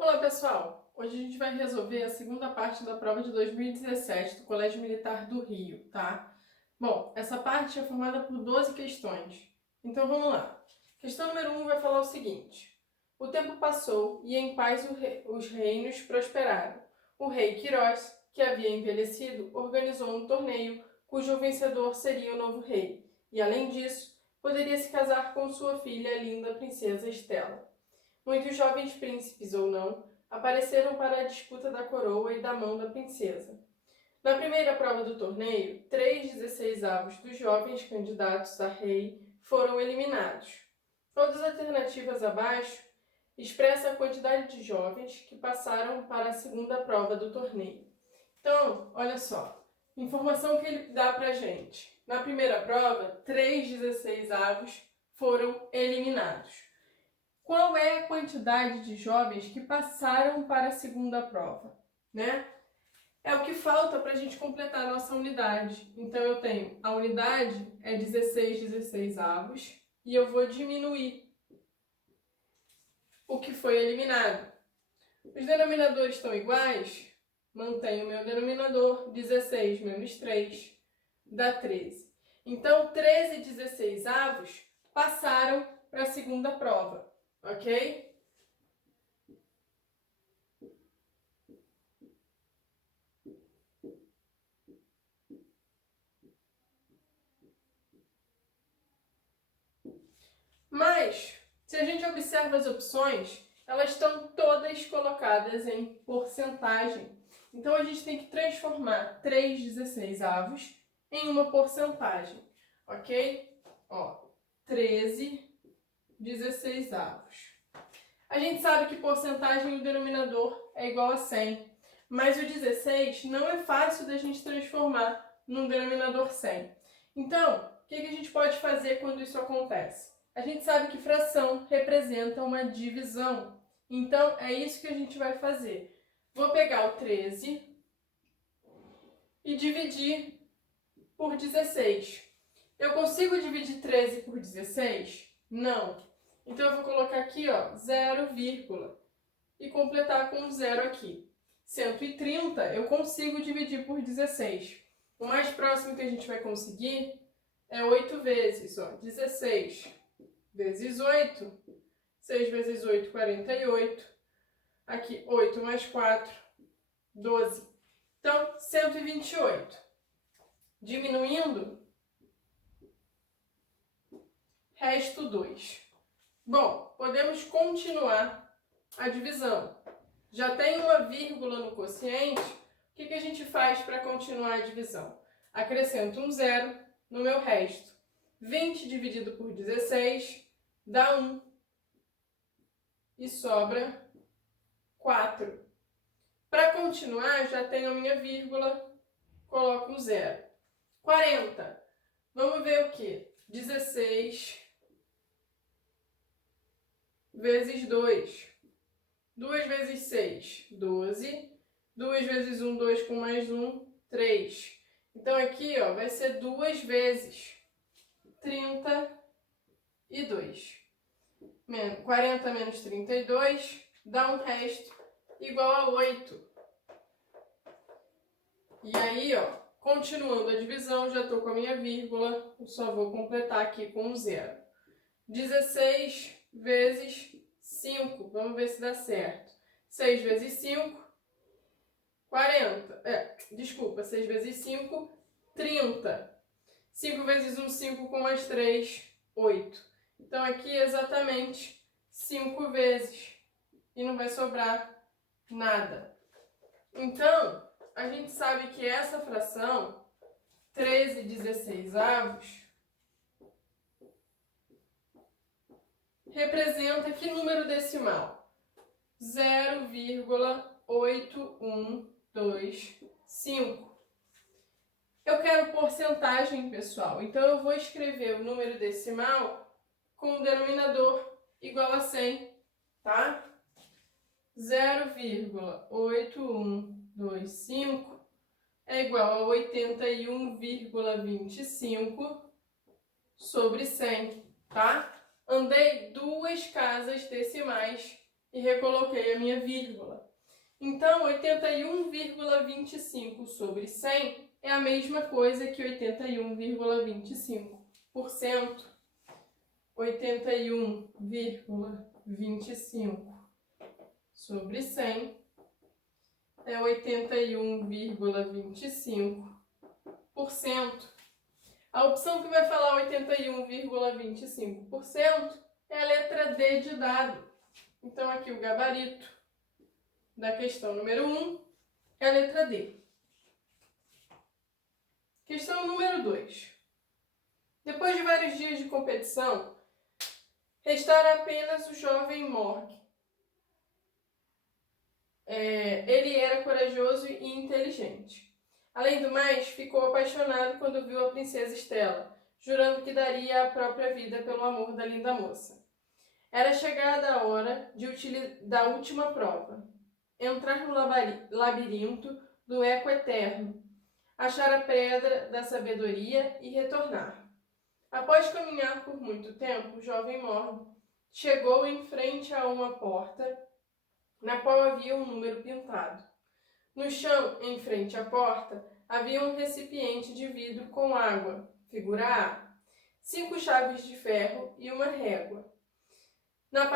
Olá pessoal, hoje a gente vai resolver a segunda parte da prova de 2017 do Colégio Militar do Rio, tá? Bom, essa parte é formada por 12 questões, então vamos lá. Questão número 1 vai falar o seguinte: o tempo passou e em paz os reinos prosperaram. O rei Quirós, que havia envelhecido, organizou um torneio cujo vencedor seria o novo rei, e além disso, poderia se casar com sua filha, a linda princesa Estela. Muitos jovens príncipes, ou não, apareceram para a disputa da coroa e da mão da princesa. Na primeira prova do torneio, 3/16avos dos jovens candidatos a rei foram eliminados. Todas as alternativas abaixo expressam a quantidade de jovens que passaram para a segunda prova do torneio. Então, olha só, informação que ele dá pra gente. Na primeira prova, 3/16avos foram eliminados. Qual é a quantidade de jovens que passaram para a segunda prova, né? É o que falta para a gente completar a nossa unidade. Então, eu tenho a unidade é 16/16avos e eu vou diminuir o que foi eliminado. Os denominadores estão iguais? Mantenho o meu denominador, 16 menos 3 dá 13. Então, 13/16avos passaram para a segunda prova, ok? Mas, se a gente observa as opções, elas estão todas colocadas em porcentagem. Então, a gente tem que transformar 3/16avos em uma porcentagem, ok? Ó, 13/16avos. A gente sabe que porcentagem no denominador é igual a 100, mas o 16 não é fácil da gente transformar num denominador 100. Então, o que a gente pode fazer quando isso acontece? A gente sabe que fração representa uma divisão. Então, é isso que a gente vai fazer. Vou pegar o 13 e dividir por 16. Eu consigo dividir 13 por 16? Não. Então, eu vou colocar aqui, ó, 0, e completar com 0 aqui. 130 eu consigo dividir por 16. O mais próximo que a gente vai conseguir é 8 vezes, ó, 16 vezes 8, 6 vezes 8, 48. Aqui, 8 mais 4, 12. Então, 128. Diminuindo, resto 2. Bom, podemos continuar a divisão. Já tem uma vírgula no quociente, o que a gente faz para continuar a divisão? Acrescento um zero no meu resto. 20 dividido por 16 dá 1 e sobra 4. Para continuar, já tenho a minha vírgula, coloco um zero. 40. Vamos ver o que? 16 vezes 2. 2 vezes 6, 12. 2 vezes 1, 2 com mais 1, 3. Então, aqui ó, vai ser 2 vezes 32. 40 menos 32 dá um resto igual a 8. E aí, ó, continuando a divisão, já estou com a minha vírgula, eu só vou completar aqui com um zero. 16 vezes 5, vamos ver se dá certo. 6 vezes 5, 40. 6 vezes 5, 30. 5 vezes 1, 5 com mais 3, 8. Então, aqui é exatamente 5 vezes. E não vai sobrar nada. Então, a gente sabe que essa fração, 13/16avos, representa que número decimal? 0,8125. Eu quero porcentagem, pessoal, então eu vou escrever o número decimal com o denominador igual a 100, tá? 0,8125 é igual a 81,25 sobre 100, tá? Andei 2 casas decimais e recoloquei a minha vírgula. Então, 81,25 sobre 100 é a mesma coisa que 81,25%. 81,25 sobre 100 é 81,25%. A opção que vai falar 81,25% é a letra D de dado. Então, aqui o gabarito da questão número 1 é a letra D. Questão número 2. Depois de vários dias de competição, restara apenas o jovem Morg. Ele era corajoso e inteligente. Além do mais, ficou apaixonado quando viu a princesa Estela, jurando que daria a própria vida pelo amor da linda moça. Era chegada a hora da última prova. Entrar no labirinto do eco eterno, achar a pedra da sabedoria e retornar. Após caminhar por muito tempo, o jovem Morg chegou em frente a uma porta, na qual havia um número pintado. No chão, em frente à porta, havia um recipiente de vidro com água, figura A, 5 chaves de ferro e uma régua. Na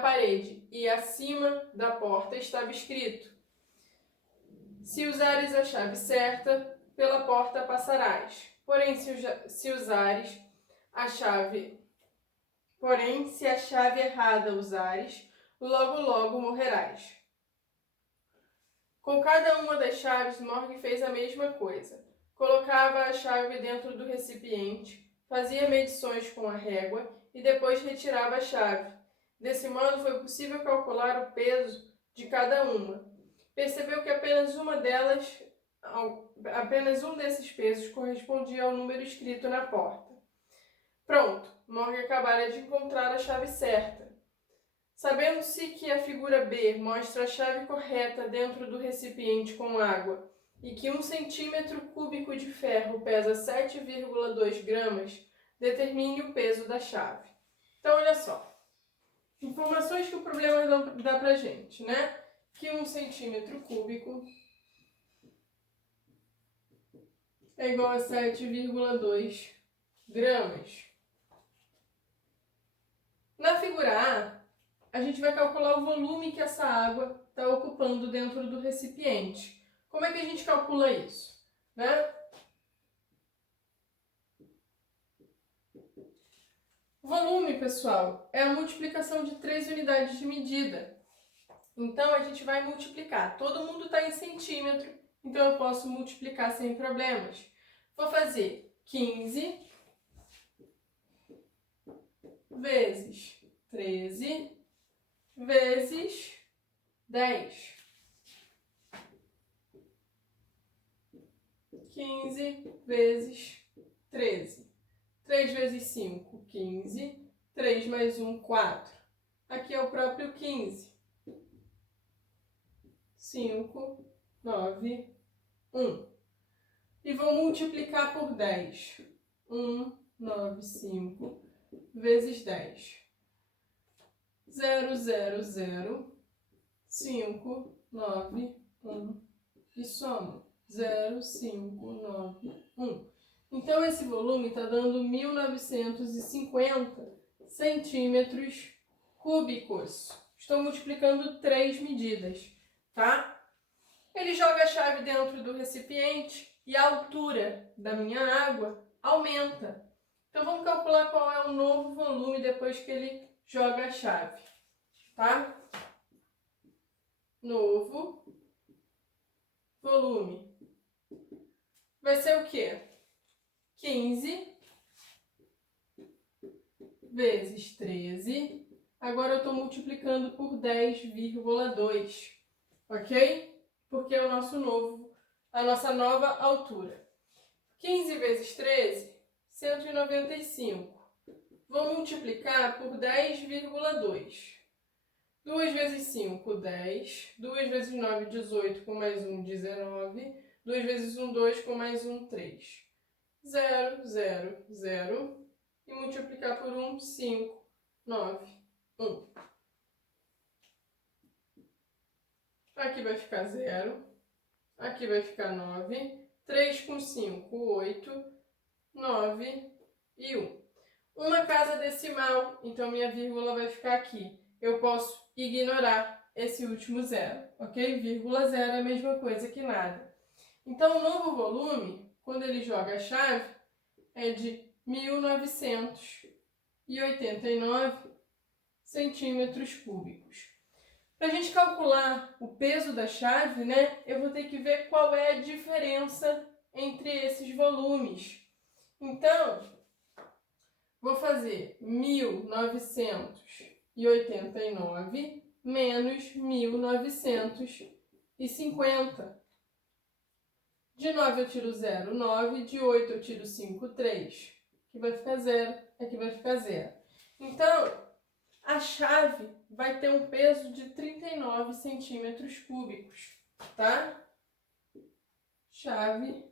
parede e acima da porta estava escrito: se usares a chave certa, pela porta passarás. Se a chave errada usares, logo morrerás. Com cada uma das chaves, Morg fez a mesma coisa. Colocava a chave dentro do recipiente, fazia medições com a régua e depois retirava a chave. Desse modo, foi possível calcular o peso de cada uma. Percebeu que apenas um desses pesos correspondia ao número escrito na porta. Pronto, Morg acabara de encontrar a chave certa. Sabendo-se que a figura B mostra a chave correta dentro do recipiente com água e que 1 centímetro cúbico de ferro pesa 7,2 gramas, determine o peso da chave. Então, olha só. Informações que o problema dá pra gente, né? Que 1 centímetro cúbico é igual a 7,2 gramas. Na figura A gente vai calcular o volume que essa água está ocupando dentro do recipiente. Como é que a gente calcula isso, né? Volume, pessoal, é a multiplicação de 3 unidades de medida. Então, a gente vai multiplicar. Todo mundo está em centímetro, então eu posso multiplicar sem problemas. Vou fazer 15 vezes 13 vezes 10. 15 vezes 13. 3 vezes 5, 15. 3 mais 1, 4. Aqui é o próprio 15. 5, 9, 1. E vou multiplicar por 10. 1, 9, 5 vezes 10. 0, 0, 0, 5, 9, 1 e soma. 0, 5, 9, 1. Então, esse volume está dando 1950 centímetros cúbicos. Estou multiplicando 3 medidas, tá? Ele joga a chave dentro do recipiente e a altura da minha água aumenta. Então, vamos calcular qual é o novo volume depois que ele joga a chave, tá? Novo volume. Vai ser o quê? 15 vezes 13. Agora eu estou multiplicando por 10,2, ok? Porque é a nossa nova altura. 15 vezes 13, 195. Vou multiplicar por 10,2. 2 vezes 5, 10. 2 vezes 9, 18, com mais 1, 19. 2 vezes 1, 2, com mais 1, 3. 0, 0, 0 e e multiplicar por 1, 5, 9, 1. Aqui vai ficar 0, aqui vai ficar 9, 3 com 5, 8, 9 e 1. Uma casa decimal, então minha vírgula vai ficar aqui. Eu posso ignorar esse último zero, ok? Vírgula zero é a mesma coisa que nada. Então, o novo volume, quando ele joga a chave, é de 1989 centímetros cúbicos. Para a gente calcular o peso da chave, né, eu vou ter que ver qual é a diferença entre esses volumes. Então, vou fazer 1989 menos 1950. De 9 eu tiro 0, 9. De 8 eu tiro 5, 3. Aqui vai ficar 0, aqui vai ficar 0. Então, a chave vai ter um peso de 39 centímetros cúbicos, tá? Chave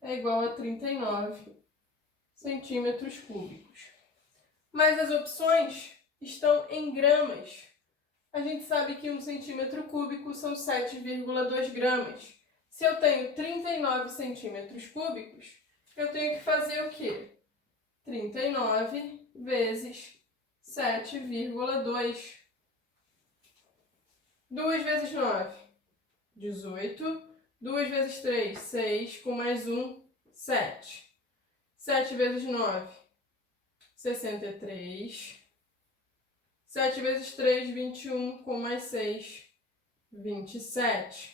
é igual a 39 centímetros cúbicos. Mas as opções estão em gramas. A gente sabe que 1 centímetro cúbico são 7,2 gramas. Se eu tenho 39 centímetros cúbicos, eu tenho que fazer o quê? 39 vezes 7,2. 2 vezes 9, 18. 2 vezes 3, 6. Com mais 1, 7. 7 vezes 9, 63. 7 vezes 3, 21. Com mais 6, 27.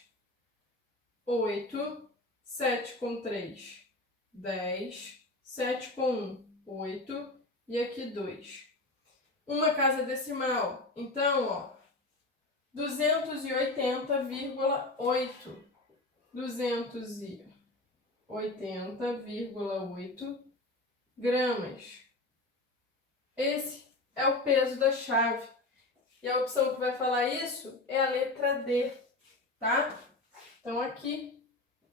8. 7 com 3, 10. 7 com 1, 8. E aqui 2. Uma casa decimal. Então, ó, 280,8. 280,8 gramas. Esse é o peso da chave. E a opção que vai falar isso é a letra D, tá? Então, aqui,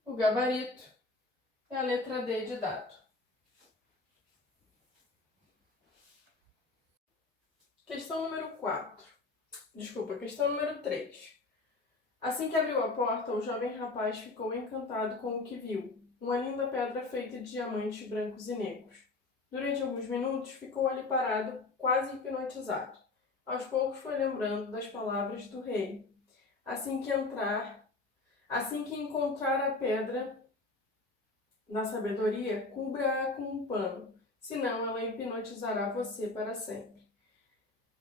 o gabarito é a letra D de dado. Questão número 4. Desculpa, questão número 3. Assim que abriu a porta, o jovem rapaz ficou encantado com o que viu. Uma linda pedra feita de diamantes brancos e negros. Durante alguns minutos, ficou ali parado, quase hipnotizado. Aos poucos foi lembrando das palavras do rei. Assim que encontrar a pedra da sabedoria, cubra-a com um pano, senão ela hipnotizará você para sempre.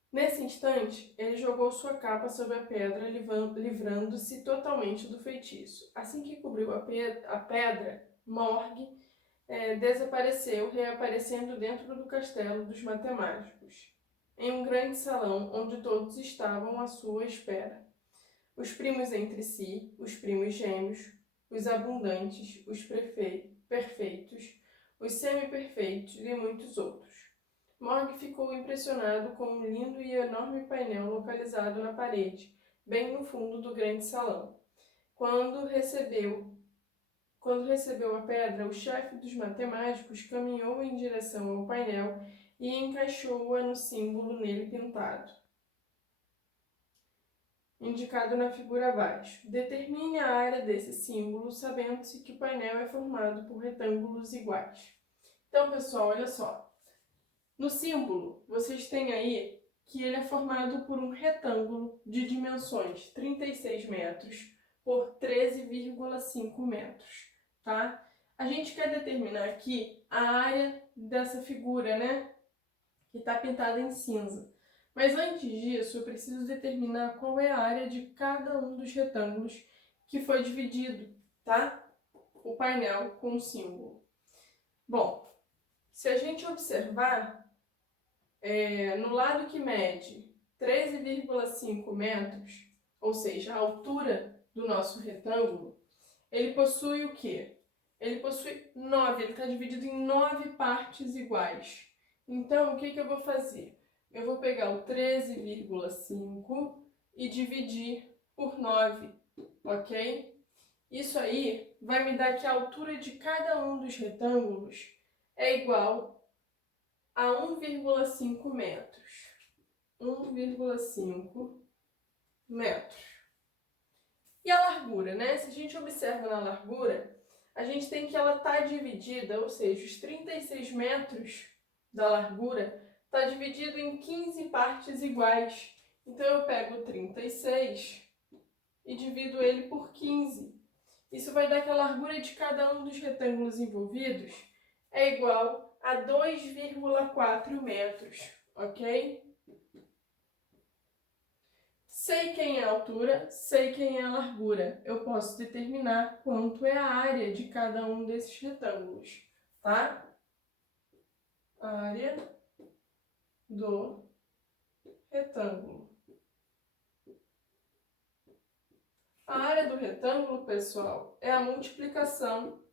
Nesse instante, ele jogou sua capa sobre a pedra, livrando-se totalmente do feitiço. Assim que cobriu a pedra, Morgue desapareceu, reaparecendo dentro do castelo dos matemáticos, em um grande salão onde todos estavam à sua espera. Os primos entre si, os primos gêmeos, os abundantes, os perfeitos, os semi-perfeitos e muitos outros. Morgue ficou impressionado com um lindo e enorme painel localizado na parede, bem no fundo do grande salão. Quando recebeu a pedra, o chefe dos matemáticos caminhou em direção ao painel e encaixou-a no símbolo nele pintado, indicado na figura abaixo. Determine a área desse símbolo, sabendo-se que o painel é formado por retângulos iguais. Então, pessoal, olha só. No símbolo, vocês têm aí que ele é formado por um retângulo de dimensões 36 metros por 13,5 metros, tá? A gente quer determinar aqui a área dessa figura, né? Que está pintada em cinza. Mas antes disso, eu preciso determinar qual é a área de cada um dos retângulos que foi dividido, tá? O painel com o símbolo. Bom, se a gente observar, no lado que mede 13,5 metros, ou seja, a altura do nosso retângulo, ele possui o quê? Ele possui 9, ele está dividido em 9 partes iguais. Então, o que eu vou fazer? Eu vou pegar o 13,5 e dividir por 9, ok? Isso aí vai me dar que a altura de cada um dos retângulos é igual a 1,5 metros. 1,5 metros. E a largura, né? Se a gente observa na largura, a gente tem que ela tá dividida, ou seja, os 36 metros da largura está dividido em 15 partes iguais. Então, eu pego 36 e divido ele por 15. Isso vai dar que a largura de cada um dos retângulos envolvidos é igual a 2,4 metros, ok? Sei quem é a altura, sei quem é a largura. Eu posso determinar quanto é a área de cada um desses retângulos, tá? Área do retângulo. A área do retângulo, pessoal, é a multiplicação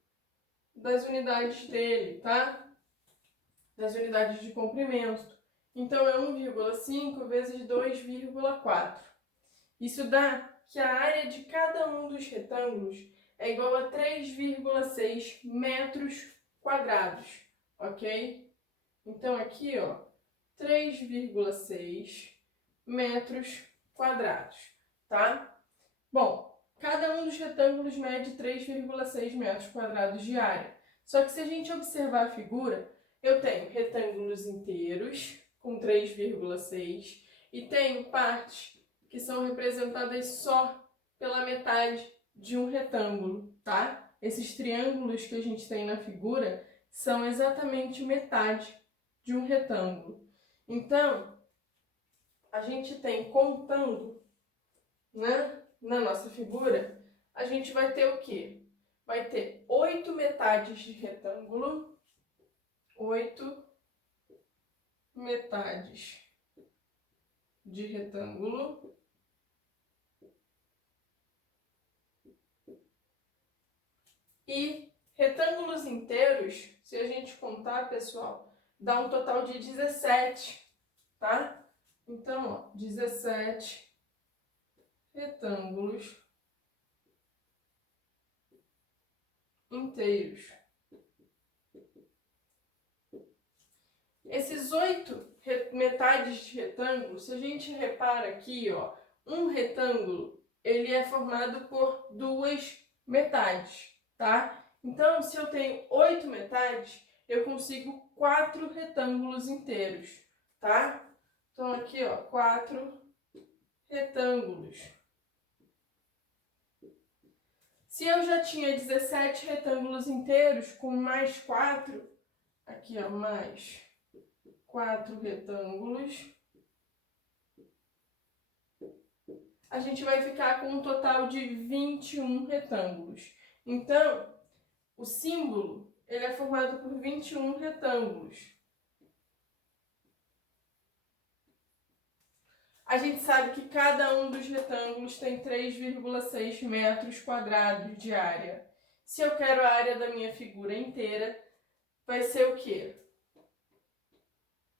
das unidades dele, tá? Das unidades de comprimento. Então, é 1,5 vezes 2,4. Isso dá que a área de cada um dos retângulos é igual a 3,6 metros quadrados, ok? Então, aqui, ó, 3,6 metros quadrados, tá? Bom, cada um dos retângulos mede 3,6 metros quadrados de área. Só que se a gente observar a figura, eu tenho retângulos inteiros com 3,6 e tenho partes que são representadas só pela metade de um retângulo, tá? Esses triângulos que a gente tem na figura são exatamente metade de um retângulo. Então, a gente tem, contando, né, na nossa figura, a gente vai ter o quê? Vai ter 8 metades de retângulo, 8 metades de retângulo, e retângulos inteiros, se a gente contar, pessoal, dá um total de 17, tá? Então, ó, 17 retângulos inteiros. Esses 8 metades de retângulo, se a gente repara aqui, ó, um retângulo, ele é formado por 2 metades, tá? Então, se eu tenho 8 metades, eu consigo 4 retângulos inteiros, tá? Então, aqui, ó, 4 retângulos. Se eu já tinha 17 retângulos inteiros, com mais 4, aqui, ó, mais 4 retângulos, a gente vai ficar com um total de 21 retângulos. Então, o símbolo, ele é formado por 21 retângulos. A gente sabe que cada um dos retângulos tem 3,6 metros quadrados de área. Se eu quero a área da minha figura inteira, vai ser o quê?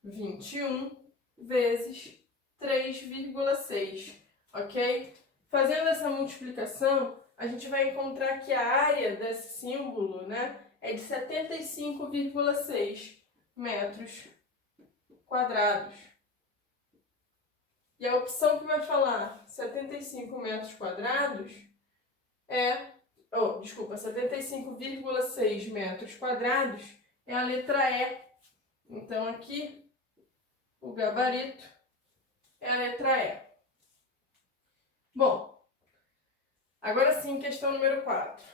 21 vezes 3,6, ok? Fazendo essa multiplicação, a gente vai encontrar que a área desse símbolo, né, é de 75,6 metros quadrados. E a opção que vai falar 75 metros quadrados é... 75,6 metros quadrados é a letra E. Então, aqui, o gabarito é a letra E. Bom, agora sim, questão número 4.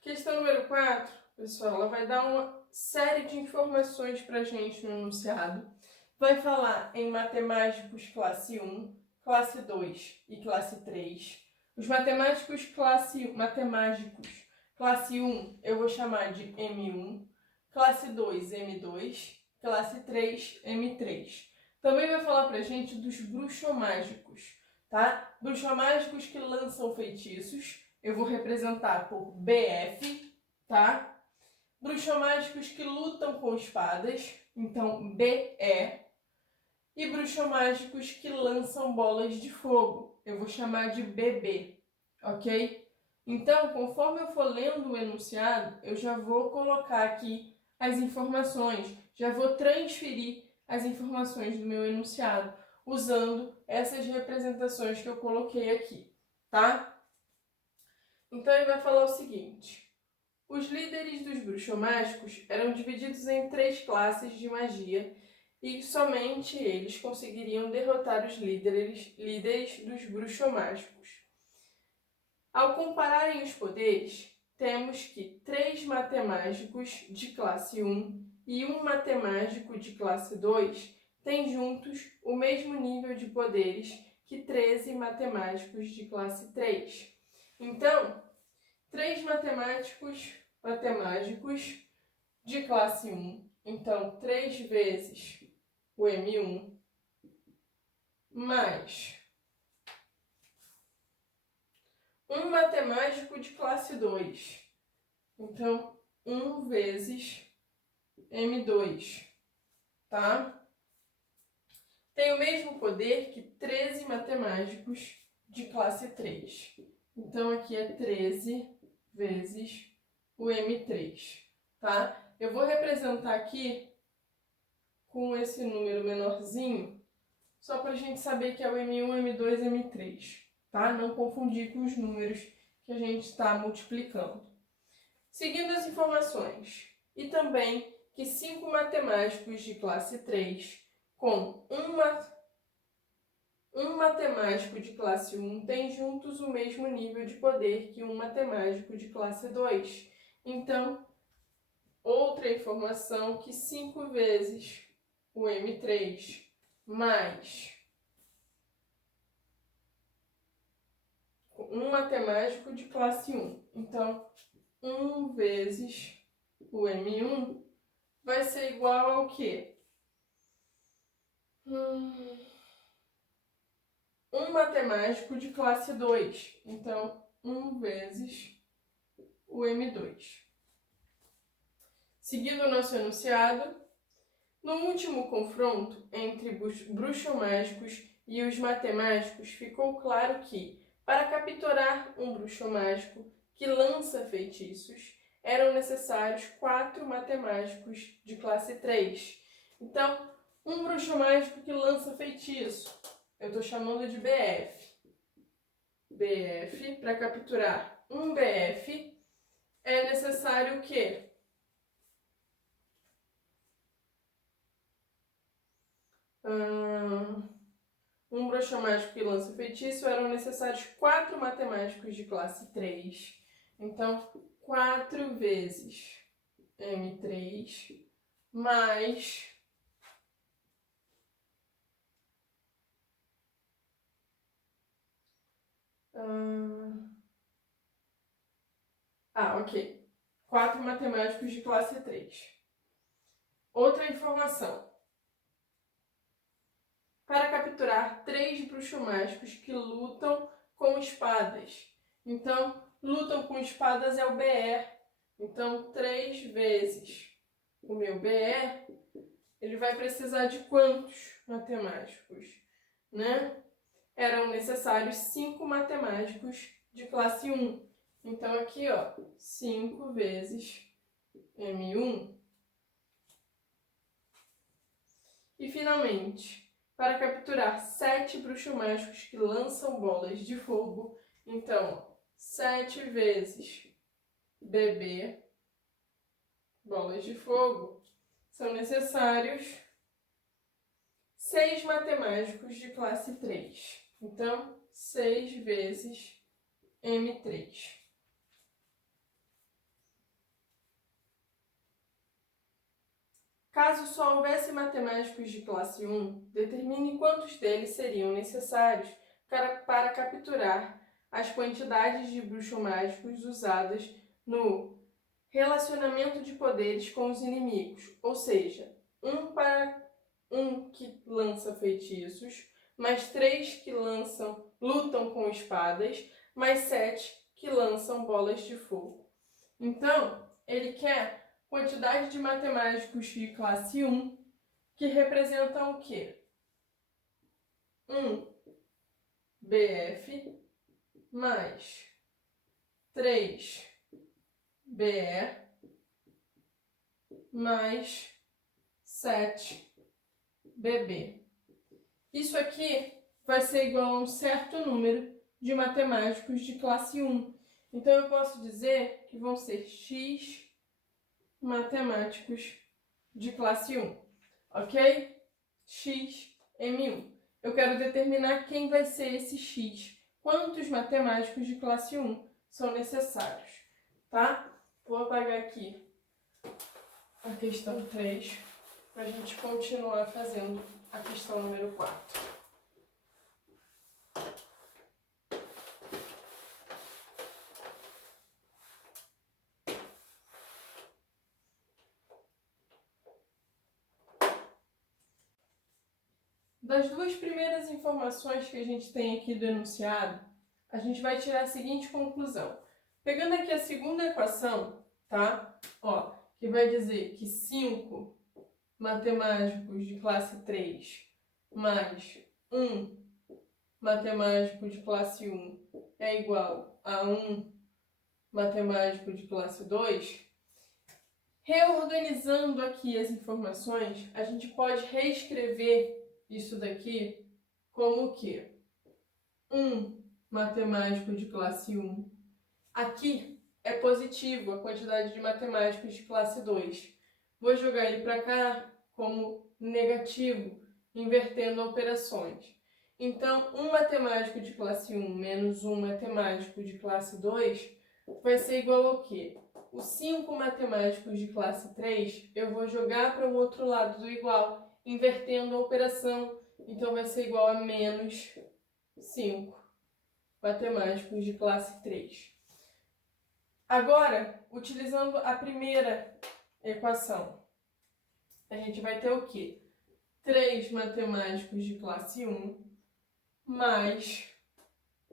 Questão número 4, pessoal, ela vai dar uma série de informações para a gente no enunciado. Vai falar em matemáticos classe 1, classe 2 e classe 3. Os matemáticos classe 1 eu vou chamar de M1, classe 2 M2, classe 3 M3. Também vai falar pra gente dos bruxomágicos, tá? Bruxomágicos que lançam feitiços, eu vou representar por BF, tá? Bruxomágicos que lutam com espadas, então BE. E bruxomágicos que lançam bolas de fogo, eu vou chamar de BB, ok? Então, conforme eu for lendo o enunciado, eu já vou colocar aqui as informações já vou transferir as informações do meu enunciado usando essas representações que eu coloquei aqui, tá? Então, ele vai falar o seguinte: os líderes dos bruxomágicos eram divididos em 3 classes de magia e somente eles conseguiriam derrotar os líderes dos bruxomágicos. Ao compararem os poderes, temos que 3 matemágicos de classe 1 e um matemágico de classe 2 têm juntos o mesmo nível de poderes que 13 matemáticos de classe 3. Então, 3 matemáticos de classe 1, então 3 vezes o M1, mais um matemático de classe 2, então 1 vezes M2, tá? Tem o mesmo poder que 13 matemáticos de classe 3. Então, aqui é 13 vezes o M3, tá? Eu vou representar aqui com esse número menorzinho, só para a gente saber que é o M1, M2, M3, tá? Não confundir com os números que a gente está multiplicando. Seguindo as informações, e também que 5 matemáticos de classe 3 com um matemático de classe 1 têm juntos o mesmo nível de poder que um matemático de classe 2. Então, outra informação que 5 vezes o M3 mais um matemático de classe 1. Então, 1 vezes o M1 vai ser igual ao quê? Um matemático de classe 2. Então, 1 vezes o M2. Seguindo o nosso enunciado, no último confronto entre bruxomágicos e os matemáticos, ficou claro que, para capturar um bruxomágico que lança feitiços, eram necessários 4 matemáticos de classe 3. Então, um bruxomágico que lança feitiço, eu estou chamando de BF. BF, para capturar um BF, é necessário o quê? Um bruxomágico que lança feitiço, eram necessários 4 matemáticos de classe 3. Então, 4 vezes M3 mais ok. 4 matemáticos de classe 3. Outra informação. Para capturar 3 bruxomágicos que lutam com espadas. Então, lutam com espadas é o BE. Então, 3 vezes o meu BE, ele vai precisar de quantos matemáticos, né? Eram necessários 5 matemáticos de classe 1. Então, aqui, ó, 5 vezes M1. E, finalmente, para capturar 7 bruxomágicos que lançam bolas de fogo, então, 7 vezes BB, bolas de fogo, são necessários 6 matemáticos de classe 3. Então, 6 vezes M3. Caso só houvesse matemáticos de classe 1, determine quantos deles seriam necessários para capturar as quantidades de bruxomágicos usadas no relacionamento de poderes com os inimigos, ou seja, 1 para 1 que lança feitiços, mais 3 que lutam com espadas, mais 7 que lançam bolas de fogo. Então, ele quer quantidade de matemáticos de classe 1, que representam o quê? 1 BF mais 3 BE mais 7BB. Isso aqui vai ser igual a um certo número de matemáticos de classe 1. Então, eu posso dizer que vão ser X matemáticos de classe 1, ok? X, M1. Eu quero determinar quem vai ser esse X. Quantos matemáticos de classe 1 são necessários, tá? Vou apagar aqui a questão 3 para a gente continuar fazendo a questão número 4. Das duas primeiras informações que a gente tem aqui do enunciado, a gente vai tirar a seguinte conclusão. Pegando aqui a segunda equação, tá? Ó, que vai dizer que 5 matemáticos de classe 3 mais 1 matemático de classe 1 é igual a 1 matemático de classe 2. Reorganizando aqui as informações, a gente pode reescrever isso daqui como o quê? 1 matemático de classe 1. Aqui é positivo a quantidade de matemáticos de classe 2. Vou jogar ele para cá como negativo, invertendo operações. Então, 1 matemático de classe 1 menos 1 matemático de classe 2 vai ser igual ao quê? Os 5 matemáticos de classe 3 eu vou jogar para o outro lado do igual, invertendo a operação. Então, vai ser igual a menos 5 matemáticos de classe 3. Agora, utilizando a primeira equação, a gente vai ter o quê? 3 matemáticos de classe 1 mais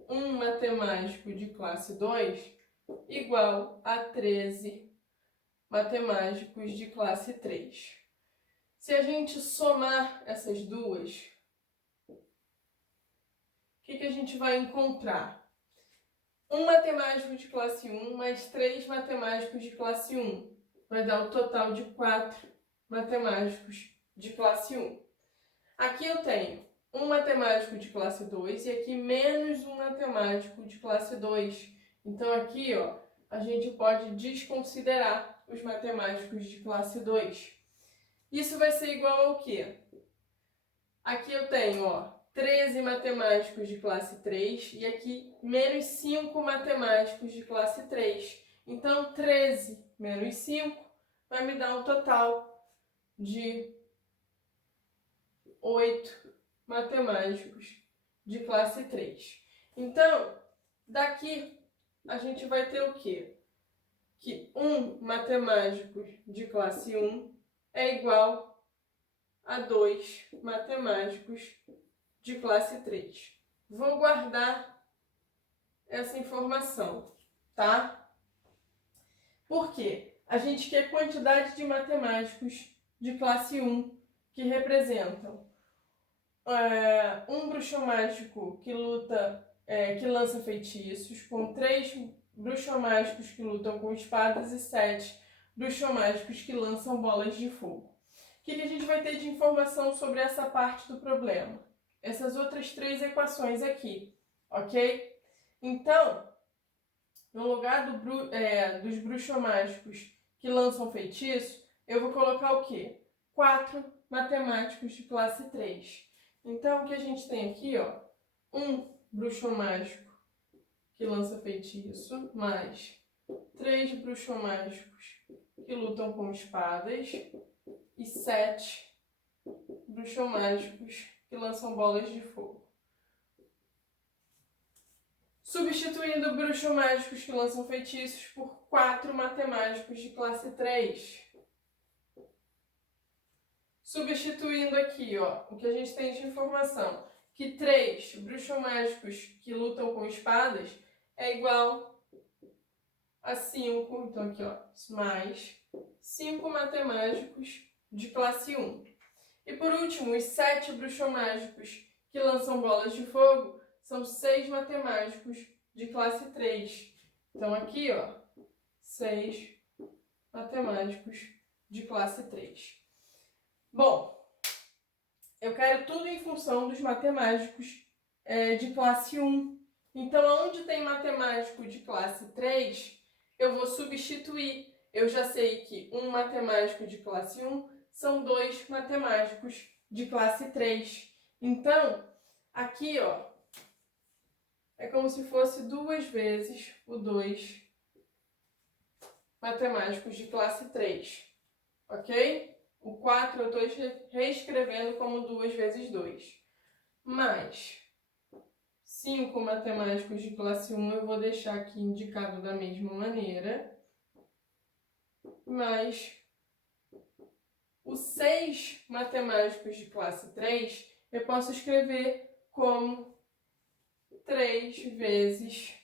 1 matemático de classe 2 igual a 13 matemáticos de classe 3. Se a gente somar essas duas, o que a gente vai encontrar? 1 matemático de classe 1 mais 3 matemáticos de classe 1 vai dar o total de 4 matemáticos de classe 1. Aqui eu tenho 1 matemático de classe 2 e aqui menos 1 matemático de classe 2. Então aqui, ó, a gente pode desconsiderar os matemáticos de classe 2. Isso vai ser igual ao quê? Aqui eu tenho, ó, 13 matemáticos de classe 3 e aqui menos 5 matemáticos de classe 3. Então, 13 menos 5 vai me dar um total de 8 matemáticos de classe 3. Então, daqui a gente vai ter o quê? Que 1 matemático de classe 1 é igual a 2 matemáticos de classe 3. Vou guardar essa informação, tá? Por quê? A gente quer quantidade de matemáticos de classe 1 que representam um bruxomágico que lança feitiços, com 3 bruxomágicos que lutam com espadas e 7 bruxomágicos que lançam bolas de fogo. O que a gente vai ter de informação sobre essa parte do problema? Essas outras 3 equações aqui, ok? Então, no lugar dos bruxomágicos que lançam feitiço, eu vou colocar o quê? 4 matemáticos de classe 3. Então, o que a gente tem aqui, ó, 1 bruxomágico que lança feitiço, mais 3 bruxomágicos que lutam com espadas e 7 bruxomágicos que lançam bolas de fogo. Substituindo bruxomágicos que lançam feitiços por 4 matemáticos de classe 3. Substituindo aqui, ó, o que a gente tem de informação, que 3 bruxomágicos que lutam com espadas é igual a 5, então aqui, ó, mais 5 matemáticos de classe 1. E por último, os 7 bruxomágicos que lançam bolas de fogo são 6 matemáticos de classe 3. Então aqui, ó, 6 matemáticos de classe 3. Bom, eu quero tudo em função dos matemáticos de classe 1. Então, onde tem matemático de classe 3, eu vou substituir. Eu já sei que um matemático de classe 1 são 2 matemáticos de classe 3. Então, aqui, ó, é como se fosse 2 vezes o 2 matemáticos de classe 3, ok? O 4 eu estou reescrevendo como 2 vezes 2. Mais 5 matemáticos de classe 1 eu vou deixar aqui indicado da mesma maneira. Mais os 6 matemáticos de classe 3 eu posso escrever como 3 vezes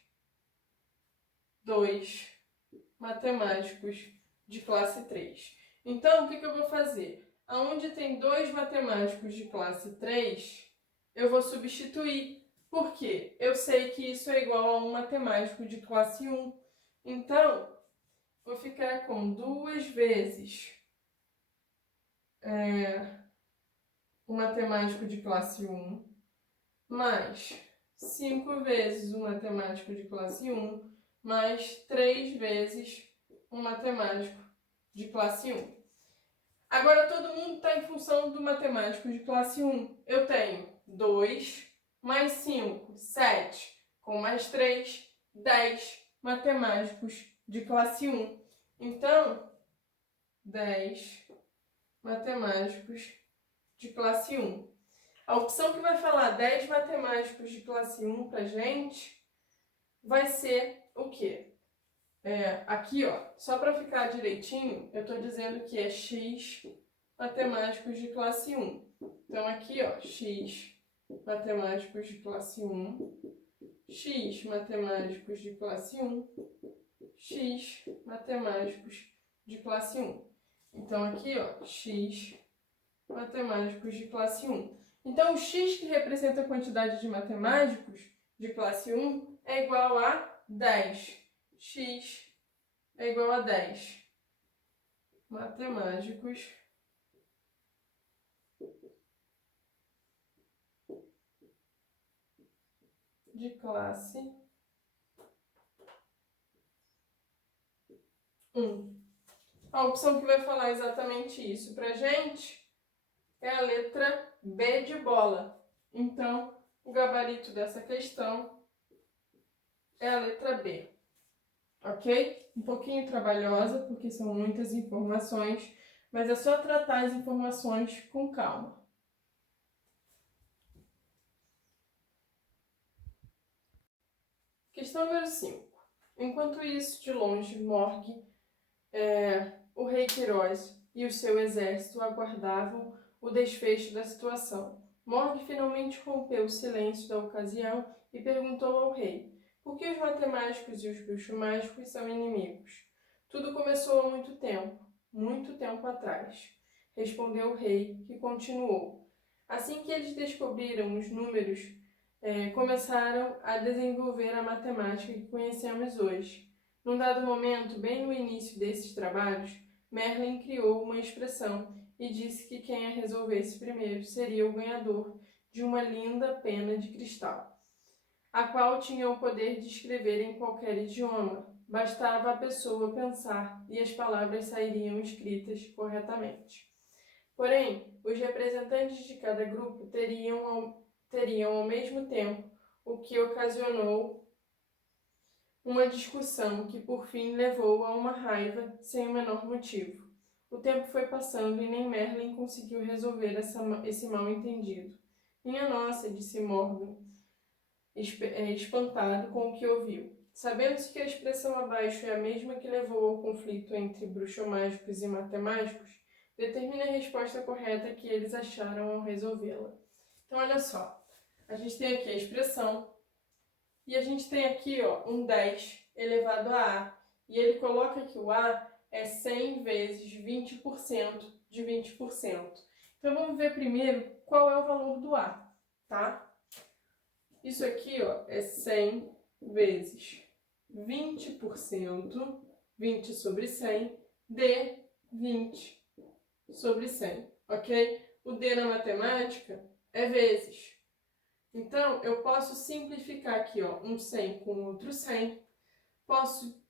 2 matemáticos de classe 3. Então, o que eu vou fazer? Aonde tem 2 matemáticos de classe 3, eu vou substituir. Por quê? Eu sei que isso é igual a um matemático de classe 1. Então, vou ficar com 2 vezes um matemático de classe 1, mais 5 vezes um matemático de classe 1, mais 3 vezes um matemático de classe 1. Agora todo mundo está em função do matemático de classe 1. Eu tenho 2 mais 5, 7, com mais 3, 10 matemáticos de classe 1. Então, 10 matemáticos de classe 1. A opção que vai falar 10 matemáticos de classe 1 para gente vai ser o quê? Aqui, ó, só para ficar direitinho, eu estou dizendo que é x matemáticos de classe 1. Então, aqui, ó, x matemáticos de classe 1, x matemáticos de classe 1, x matemáticos de classe 1. Então, aqui, ó, x matemáticos de classe 1. Então, o x que representa a quantidade de matemáticos de classe 1 é igual a 10. X é igual a 10 matemáticos de classe 1. A opção que vai falar exatamente isso pra gente é a letra B de bola. Então, o gabarito dessa questão é a letra B. Ok? Um pouquinho trabalhosa, porque são muitas informações, mas é só tratar as informações com calma. Questão número 5. Enquanto isso, de longe, Morgue, o rei Queiroz e o seu exército aguardavam o desfecho da situação. Morgue finalmente rompeu o silêncio da ocasião e perguntou ao rei: por que os matemáticos e os bruxos mágicos são inimigos? Tudo começou há muito tempo atrás, respondeu o rei, que continuou. Assim que eles descobriram os números, começaram a desenvolver a matemática que conhecemos hoje. Num dado momento, bem no início desses trabalhos, Merlin criou uma expressão e disse que quem a resolvesse primeiro seria o ganhador de uma linda pena de cristal, a qual tinha o poder de escrever em qualquer idioma. Bastava a pessoa pensar e as palavras sairiam escritas corretamente. Porém, os representantes de cada grupo teriam ao mesmo tempo, o que ocasionou uma discussão que por fim levou a uma raiva sem o menor motivo. O tempo foi passando e nem Merlin conseguiu resolver esse mal-entendido. Minha nossa, disse Morgan, espantado com o que ouviu. Sabendo-se que a expressão abaixo é a mesma que levou ao conflito entre bruxomágicos e matemáticos, determine a resposta correta que eles acharam ao resolvê-la. Então, olha só. A gente tem aqui a expressão e a gente tem aqui, ó, um 10 elevado a A. E ele coloca que o A é 100 vezes 20% de 20%. Então, vamos ver primeiro qual é o valor do A, tá? Isso aqui, ó, é 100 vezes 20%, 20 sobre 100, de 20 sobre 100. ok? O D na matemática é vezes. Então, eu posso simplificar aqui, ó, um 100 com outro 100. Posso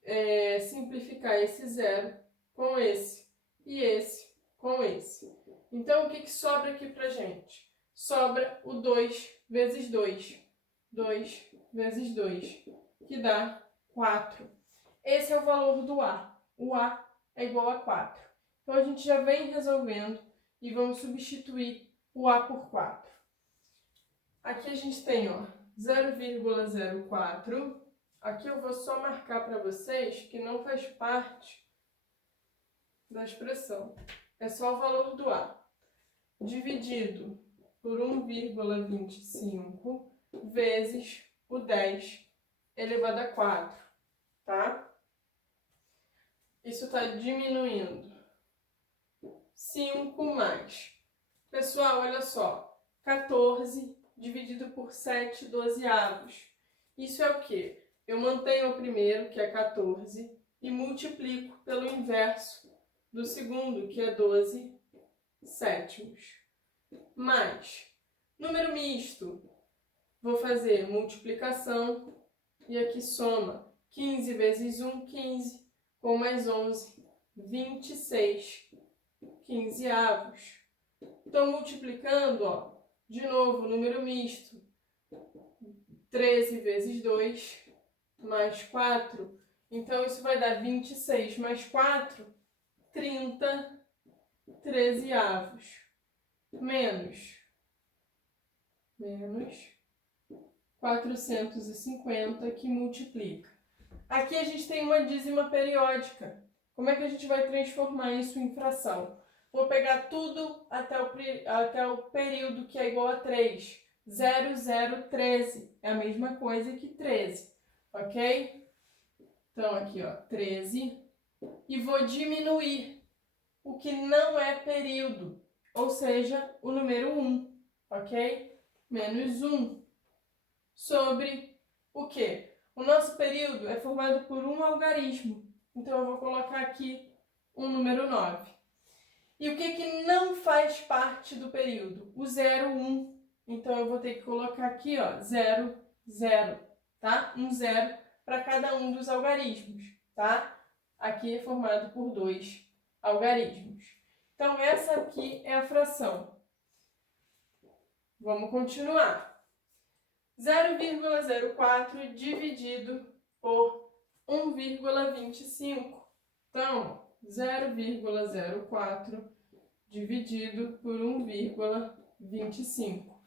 simplificar esse 0 com esse e esse com esse. Então, o que sobra aqui pra gente? Sobra o 2 vezes 2. 2 vezes 2, que dá 4. Esse é o valor do A. O A é igual a 4. Então, a gente já vem resolvendo e vamos substituir o A por 4. Aqui a gente tem, ó, 0,04. Aqui eu vou só marcar para vocês que não faz parte da expressão. É só o valor do A. Dividido por 1,25 vezes o 10 elevado a 4, tá? Isso está diminuindo. 5 mais. Pessoal, olha só. 14 dividido por 7 dozeavos. Isso é o quê? Eu mantenho o primeiro, que é 14, e multiplico pelo inverso do segundo, que é 12 sétimos. Mais, número misto, vou fazer multiplicação e aqui soma. 15 vezes 1, 15, com mais 11, 26 quinzeavos. Estou multiplicando, ó, de novo, número misto. 13 vezes 2, mais 4. Então, isso vai dar 26 mais 4, 30 trezeavos. Menos 450, que multiplica. Aqui a gente tem uma dízima periódica. Como é que a gente vai transformar isso em fração? Vou pegar tudo até o período que é igual a 3. 0013 é a mesma coisa que 13, ok? Então, aqui, ó, 13. E vou diminuir o que não é período, ou seja, o número 1, ok? Menos 1 sobre o quê? O nosso período é formado por um algarismo. Então, eu vou colocar aqui um número 9. E o que não faz parte do período? O 0, 1. Então, eu vou ter que colocar aqui, ó, 0, 0, tá? Um 0 para cada um dos algarismos, tá? Aqui é formado por 2 algarismos. Então, essa aqui é a fração. Vamos continuar. 0,04 dividido por 1,25. Então, 0,04 dividido por 1,25.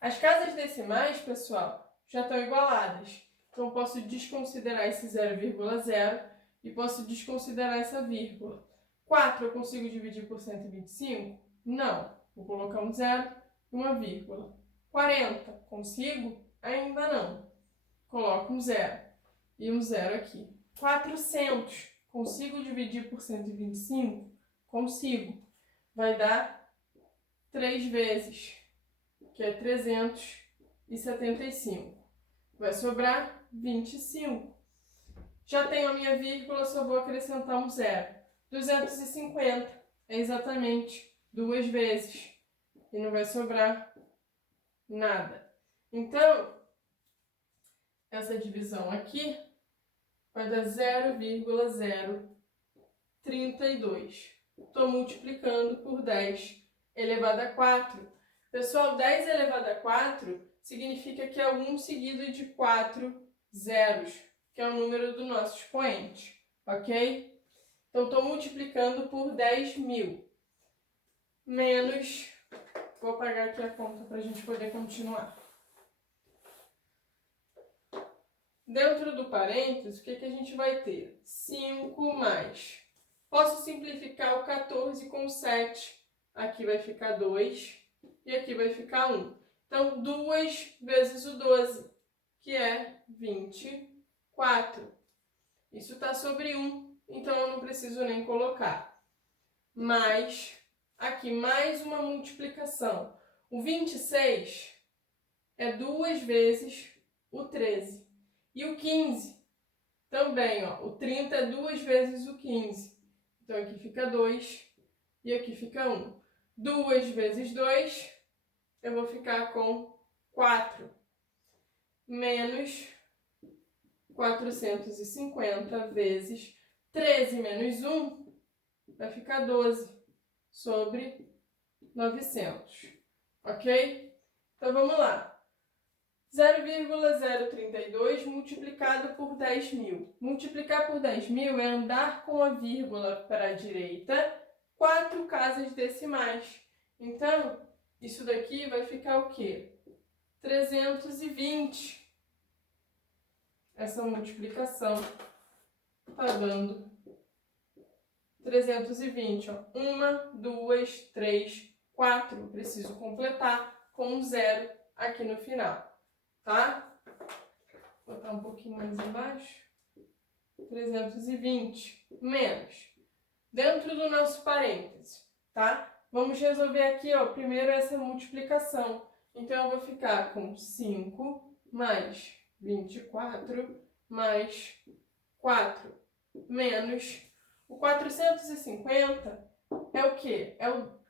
As casas decimais, pessoal, já estão igualadas. Então, eu posso desconsiderar esse 0,0 e posso desconsiderar essa vírgula. 4 eu consigo dividir por 125? Não. Vou colocar um 0 e uma vírgula. 40, consigo? Ainda não. Coloco um 0 e um 0 aqui. 400, consigo dividir por 125? Consigo. Vai dar 3 vezes, que é 375. Vai sobrar 25. Já tenho a minha vírgula, só vou acrescentar um 0. 250 é exatamente 2 vezes. E não vai sobrar nada. Então, essa divisão aqui vai dar 0,032. Estou multiplicando por 10 elevado a 4. Pessoal, 10 elevado a 4 significa que é 1 seguido de 4 zeros, que é o número do nosso expoente, ok? Então, estou multiplicando por 10.000. Menos, vou apagar aqui a conta para a gente poder continuar. Dentro do parênteses, o que a gente vai ter? 5 mais. Posso simplificar o 14 com 7. Aqui vai ficar 2 e aqui vai ficar 1. Então, 2 vezes o 12, que é 24. Isso está sobre 1, então eu não preciso nem colocar. Mais, aqui mais uma multiplicação. O 26 é 2 vezes o 13. E o 15 também, ó. O 30 é 2 vezes o 15. Então, aqui fica 2 e aqui fica 1. 2 vezes 2, eu vou ficar com 4, menos 450 vezes 13 menos 1, vai ficar 12 sobre 900, ok? Então, vamos lá. 0,032 multiplicado por 10.000. Multiplicar por 10.000 é andar com a vírgula para a direita 4 casas decimais. Então, isso daqui vai ficar o quê? 320. Essa multiplicação está dando 320. Ó. 1, 2, 3, 4. Preciso completar com um zero aqui no final. Tá? Vou botar um pouquinho mais embaixo. 320 menos. Dentro do nosso parêntese, tá? Vamos resolver aqui, ó, primeiro essa multiplicação. Então, eu vou ficar com 5 mais 24 mais 4 menos o 450 é o quê?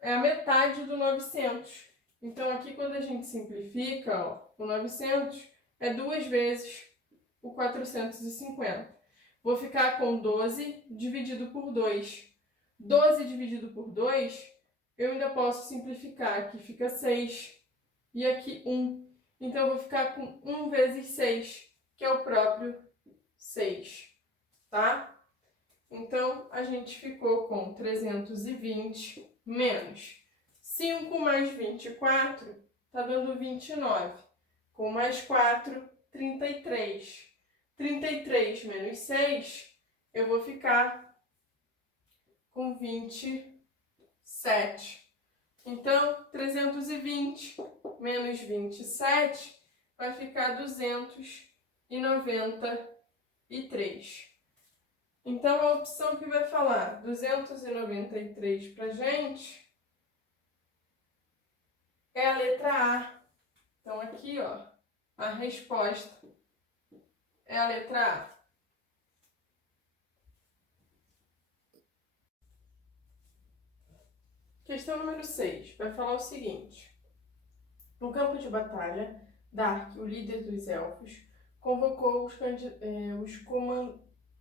É a metade do 900. Então, aqui quando a gente simplifica, ó, o 900 é 2 vezes o 450. Vou ficar com 12 dividido por 2. 12 dividido por 2, eu ainda posso simplificar. Aqui fica 6 e aqui 1. Então, eu vou ficar com 1 vezes 6, que é o próprio 6, tá? Então, a gente ficou com 320 menos 5 mais 24, tá dando 29. Com mais 4, 33. 33 menos 6, eu vou ficar com 27. Então, 320 menos 27 vai ficar 293. Então, a opção que vai falar 293 pra gente é a letra A. Então, aqui, ó, a resposta é a letra A. Questão número 6 vai falar o seguinte. No campo de batalha, Dark, o líder dos elfos, convocou os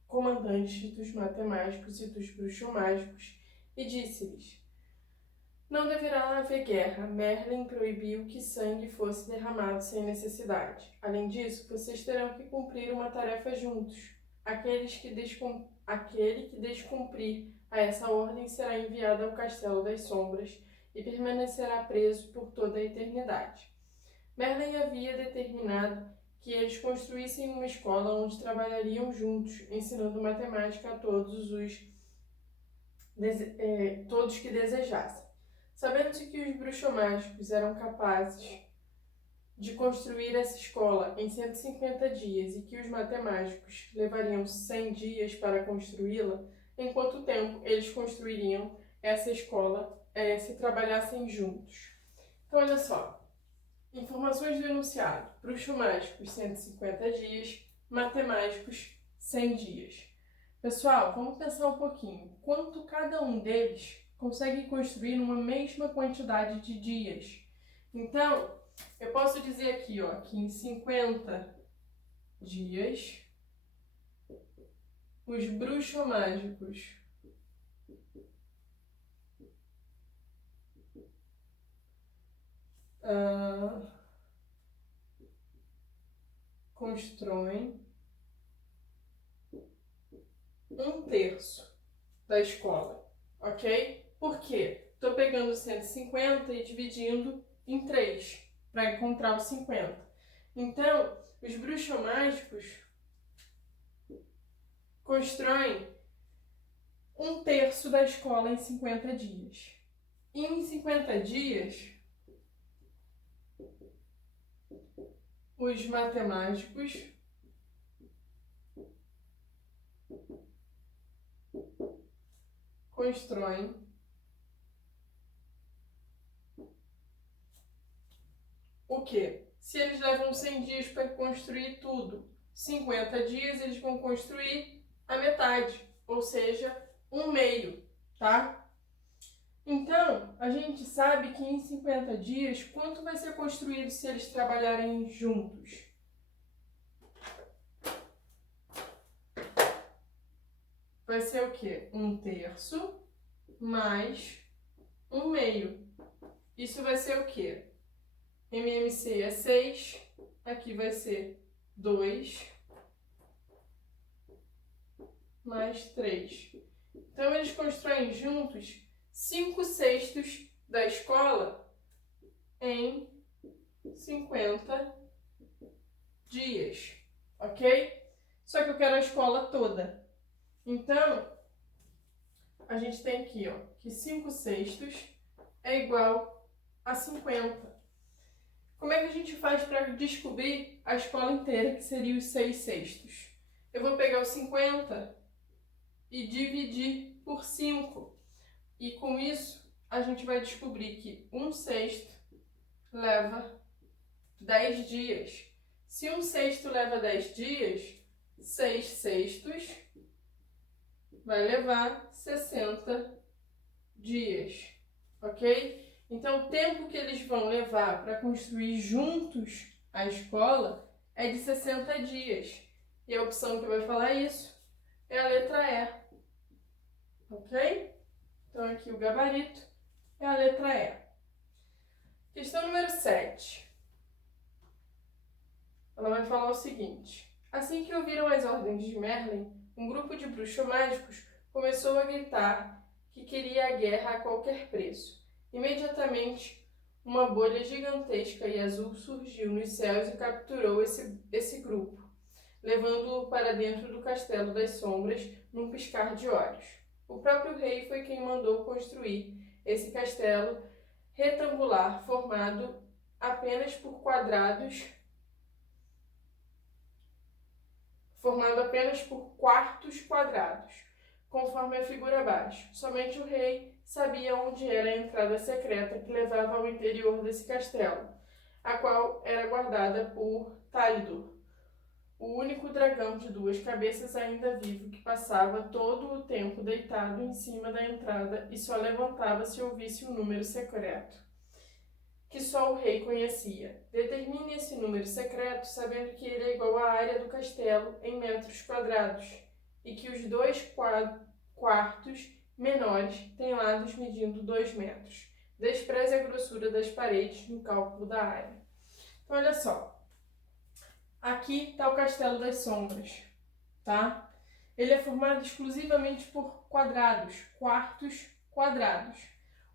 comandantes dos matemáticos e dos bruxomágicos e disse-lhes: não deverá haver guerra. Merlin proibiu que sangue fosse derramado sem necessidade. Além disso, vocês terão que cumprir uma tarefa juntos. Aquele que descumprir a essa ordem será enviado ao Castelo das Sombras e permanecerá preso por toda a eternidade. Merlin havia determinado que eles construíssem uma escola onde trabalhariam juntos, ensinando matemática a todos que desejassem. Sabendo-se que os bruxomágicos eram capazes de construir essa escola em 150 dias e que os matemáticos levariam 100 dias para construí-la, em quanto tempo eles construiriam essa escola se trabalhassem juntos? Então, olha só. Informações do enunciado. Bruxomágicos, 150 dias. Matemáticos, 100 dias. Pessoal, vamos pensar um pouquinho. Quanto cada um deles consegue construir numa mesma quantidade de dias? Então, eu posso dizer aqui, ó, que em 50 dias, os bruxomágicos constroem 1/3 da escola, ok? Por quê? Estou pegando 150 e dividindo em 3 para encontrar os 50. Então, os bruxomágicos constroem 1/3 da escola em 50 dias. E em 50 dias, os matemáticos constroem o quê? Se eles levam 100 dias para construir tudo, 50 dias eles vão construir a metade, ou seja, 1/2, tá? Então, a gente sabe que em 50 dias, quanto vai ser construído se eles trabalharem juntos? Vai ser o quê? 1/3 mais 1/2. Isso vai ser o quê? MMC é 6, aqui vai ser 2 mais 3. Então, eles constroem juntos 5/6 da escola em 50 dias, ok? Só que eu quero a escola toda. Então, a gente tem aqui, ó, que 5/6 é igual a 50. Como é que a gente faz para descobrir a escola inteira, que seria os 6/6? Eu vou pegar o 50 e dividir por 5. E com isso, a gente vai descobrir que 1/6 leva 10 dias. Se 1/6 leva 10 dias, 6/6 vai levar 60 dias, ok? Então, o tempo que eles vão levar para construir juntos a escola é de 60 dias. E a opção que vai falar isso é a letra E, ok? Então, aqui o gabarito é a letra E. Questão número 7. Ela vai falar o seguinte: assim que ouviram as ordens de Merlin, um grupo de bruxos mágicos começou a gritar que queria a guerra a qualquer preço. Imediatamente, uma bolha gigantesca e azul surgiu nos céus e capturou esse grupo, levando-o para dentro do Castelo das Sombras num piscar de olhos. O próprio rei foi quem mandou construir esse castelo retangular formado apenas por quartos quadrados, conforme a figura abaixo. Somente o rei sabia onde era a entrada secreta que levava ao interior desse castelo, a qual era guardada por Talidor, o único dragão de 2 cabeças ainda vivo que passava todo o tempo deitado em cima da entrada e só levantava se ouvisse um número secreto, que só o rei conhecia. Determine esse número secreto sabendo que ele é igual à área do castelo em metros quadrados e que os 2 quartos menores têm lados medindo 2 metros. Despreze a grossura das paredes no cálculo da área. Então, olha só. Aqui está o Castelo das Sombras, tá? Ele é formado exclusivamente por quadrados, quartos quadrados.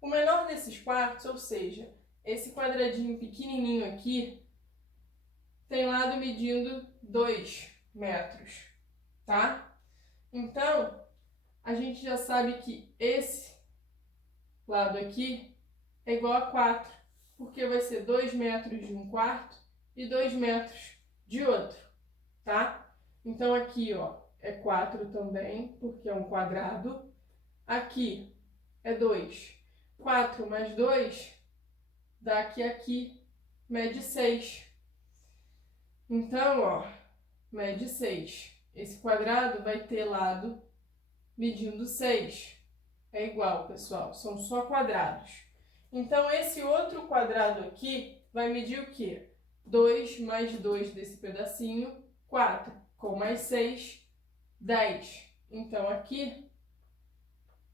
O menor desses quartos, ou seja, esse quadradinho pequenininho aqui, tem lado medindo 2 metros, tá? Então, a gente já sabe que esse lado aqui é igual a 4, porque vai ser 2 metros de um quarto e 2 metros de outro, tá? Então, aqui, ó, é 4 também, porque é um quadrado. Aqui é 2. 4 mais 2 dá que aqui mede 6. Então, ó, mede 6. Esse quadrado vai ter lado medindo 6. É igual, pessoal, são só quadrados. Então, esse outro quadrado aqui vai medir o quê? 2 mais 2 desse pedacinho, 4. Com mais 6, 10. Então, aqui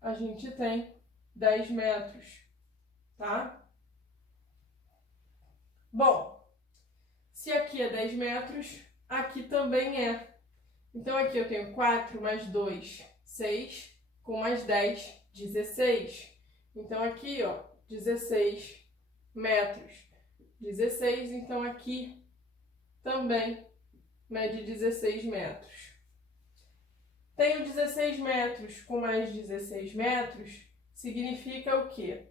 a gente tem 10 metros, tá? Bom, se aqui é 10 metros, aqui também é. Então, aqui eu tenho 4 mais 2, 6, com mais 10, 16. Então, aqui, ó, 16 metros. 16, então aqui também mede 16 metros. Tenho 16 metros com mais 16 metros, significa o quê?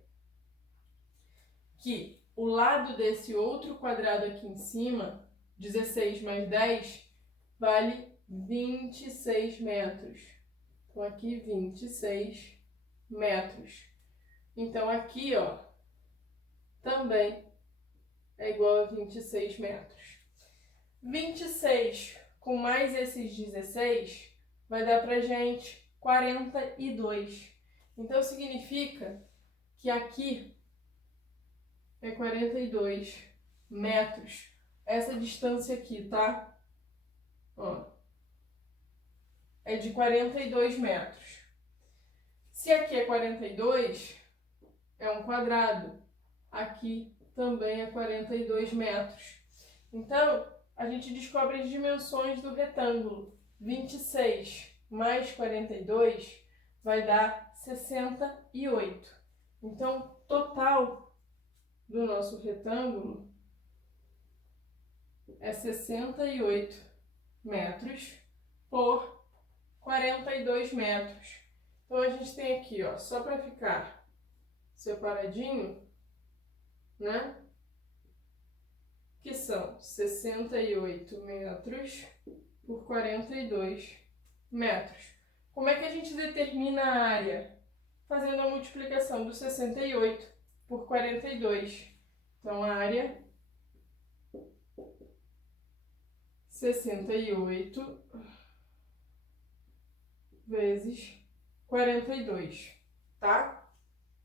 Que o lado desse outro quadrado aqui em cima, 16 mais 10, vale 26 metros. Então, aqui 26 metros. Então, aqui, ó, também é igual a 26 metros. 26 com mais esses 16 vai dar pra gente 42. Então, significa que aqui é 42 metros. Essa distância aqui, tá? Ó, é de 42 metros. Se aqui é 42, é um quadrado. Aqui também é 42 metros. Então, a gente descobre as dimensões do retângulo. 26 mais 42 vai dar 68. Então, total do nosso retângulo é 68 metros por 42 metros. Então, a gente tem aqui, ó, só para ficar separadinho, né? Que são 68 metros por 42 metros. Como é que a gente determina a área? Fazendo a multiplicação do 68 por 42. Então, a área 68 vezes 42, tá?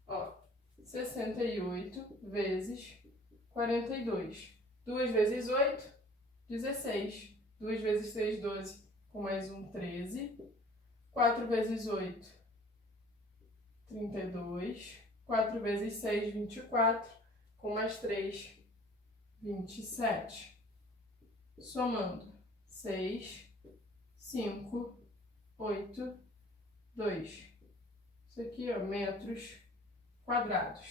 Ó, 68 vezes 42. 2 vezes 8, 16. 2 vezes 3, 12. Com mais um, 13. 4 vezes 8, 32. 4 vezes 6, 24. Com mais 3, 27. Somando. 6, 5, 8, 2. Isso aqui, ó, metros quadrados.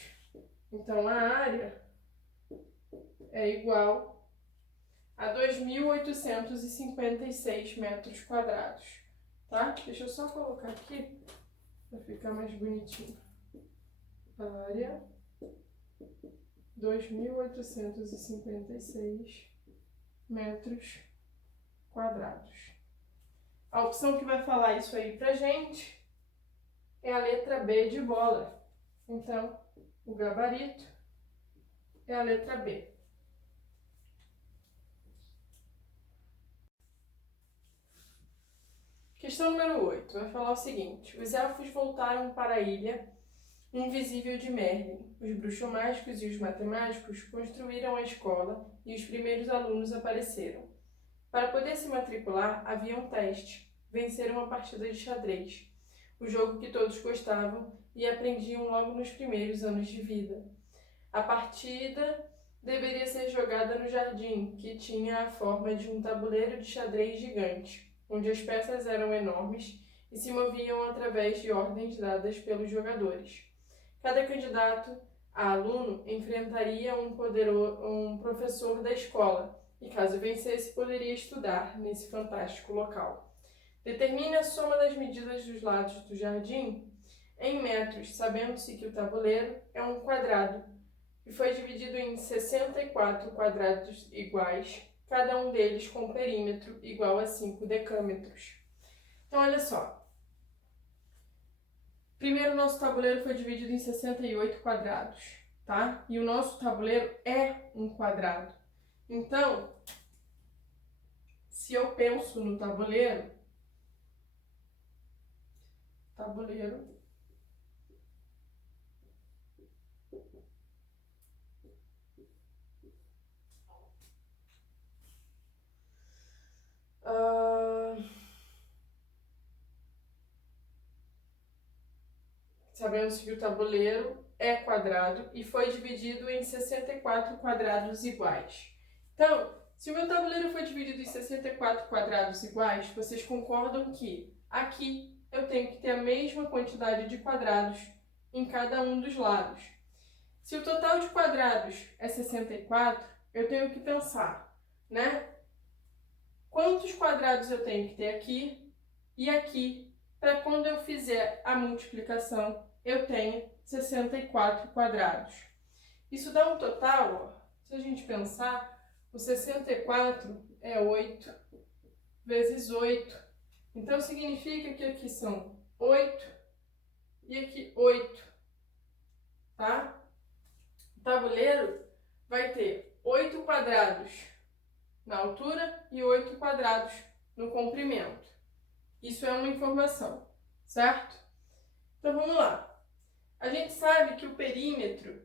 Então, a área é igual a 2.856 metros quadrados, tá? Deixa eu só colocar aqui para ficar mais bonitinho. Área 2.856 metros quadrados. A opção que vai falar isso aí pra gente é a letra B de bola. Então, o gabarito é a letra B. Questão número 8 vai falar o seguinte: os elfos voltaram para a ilha invisível de Merlin. Os bruxos mágicos e os matemáticos construíram a escola e os primeiros alunos apareceram. Para poder se matricular, havia um teste. Venceram a partida de xadrez, o jogo que todos gostavam e aprendiam logo nos primeiros anos de vida. A partida deveria ser jogada no jardim, que tinha a forma de um tabuleiro de xadrez gigante, onde as peças eram enormes e se moviam através de ordens dadas pelos jogadores. Cada candidato a aluno enfrentaria um professor da escola e, caso vencesse, poderia estudar nesse fantástico local. Determine a soma das medidas dos lados do jardim em metros, sabendo-se que o tabuleiro é um quadrado e foi dividido em 64 quadrados iguais, cada um deles com perímetro igual a 5 decâmetros. Então, olha só. Primeiro, o nosso tabuleiro foi dividido em 68 quadrados, tá? E o nosso tabuleiro é um quadrado. Então, se eu penso no tabuleiro, sabemos que o tabuleiro é quadrado e foi dividido em 64 quadrados iguais. Então, se o meu tabuleiro foi dividido em 64 quadrados iguais, vocês concordam que aqui eu tenho que ter a mesma quantidade de quadrados em cada um dos lados. Se o total de quadrados é 64, eu tenho que pensar, né? Quantos quadrados eu tenho que ter aqui e aqui, para quando eu fizer a multiplicação, eu tenho 64 quadrados. Isso dá um total, ó, se a gente pensar, o 64 é 8 vezes 8. Então, significa que aqui são 8 e aqui 8, tá? O tabuleiro vai ter 8 quadrados na altura e 8 quadrados no comprimento. Isso é uma informação, certo? Então, vamos lá. A gente sabe que o perímetro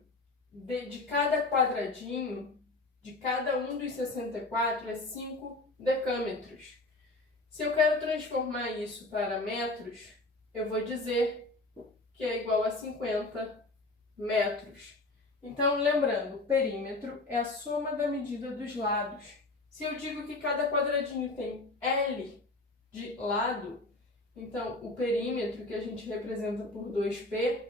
de cada quadradinho, de cada um dos 64, é 5 decâmetros. Se eu quero transformar isso para metros, eu vou dizer que é igual a 50 metros. Então, lembrando, o perímetro é a soma da medida dos lados. Se eu digo que cada quadradinho tem L de lado, então o perímetro, que a gente representa por 2π,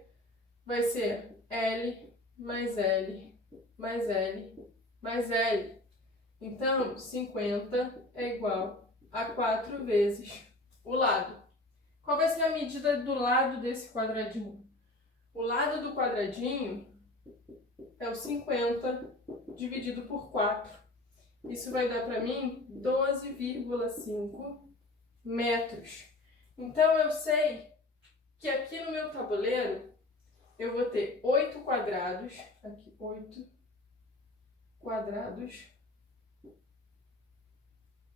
vai ser L mais L mais L mais L. Então, 50 é igual a 4 vezes o lado. Qual vai ser a medida do lado desse quadradinho? O lado do quadradinho é o 50 dividido por 4. Isso vai dar para mim 12,5 metros. Então, eu sei que aqui no meu tabuleiro eu vou ter 8 quadrados, aqui 8 quadrados,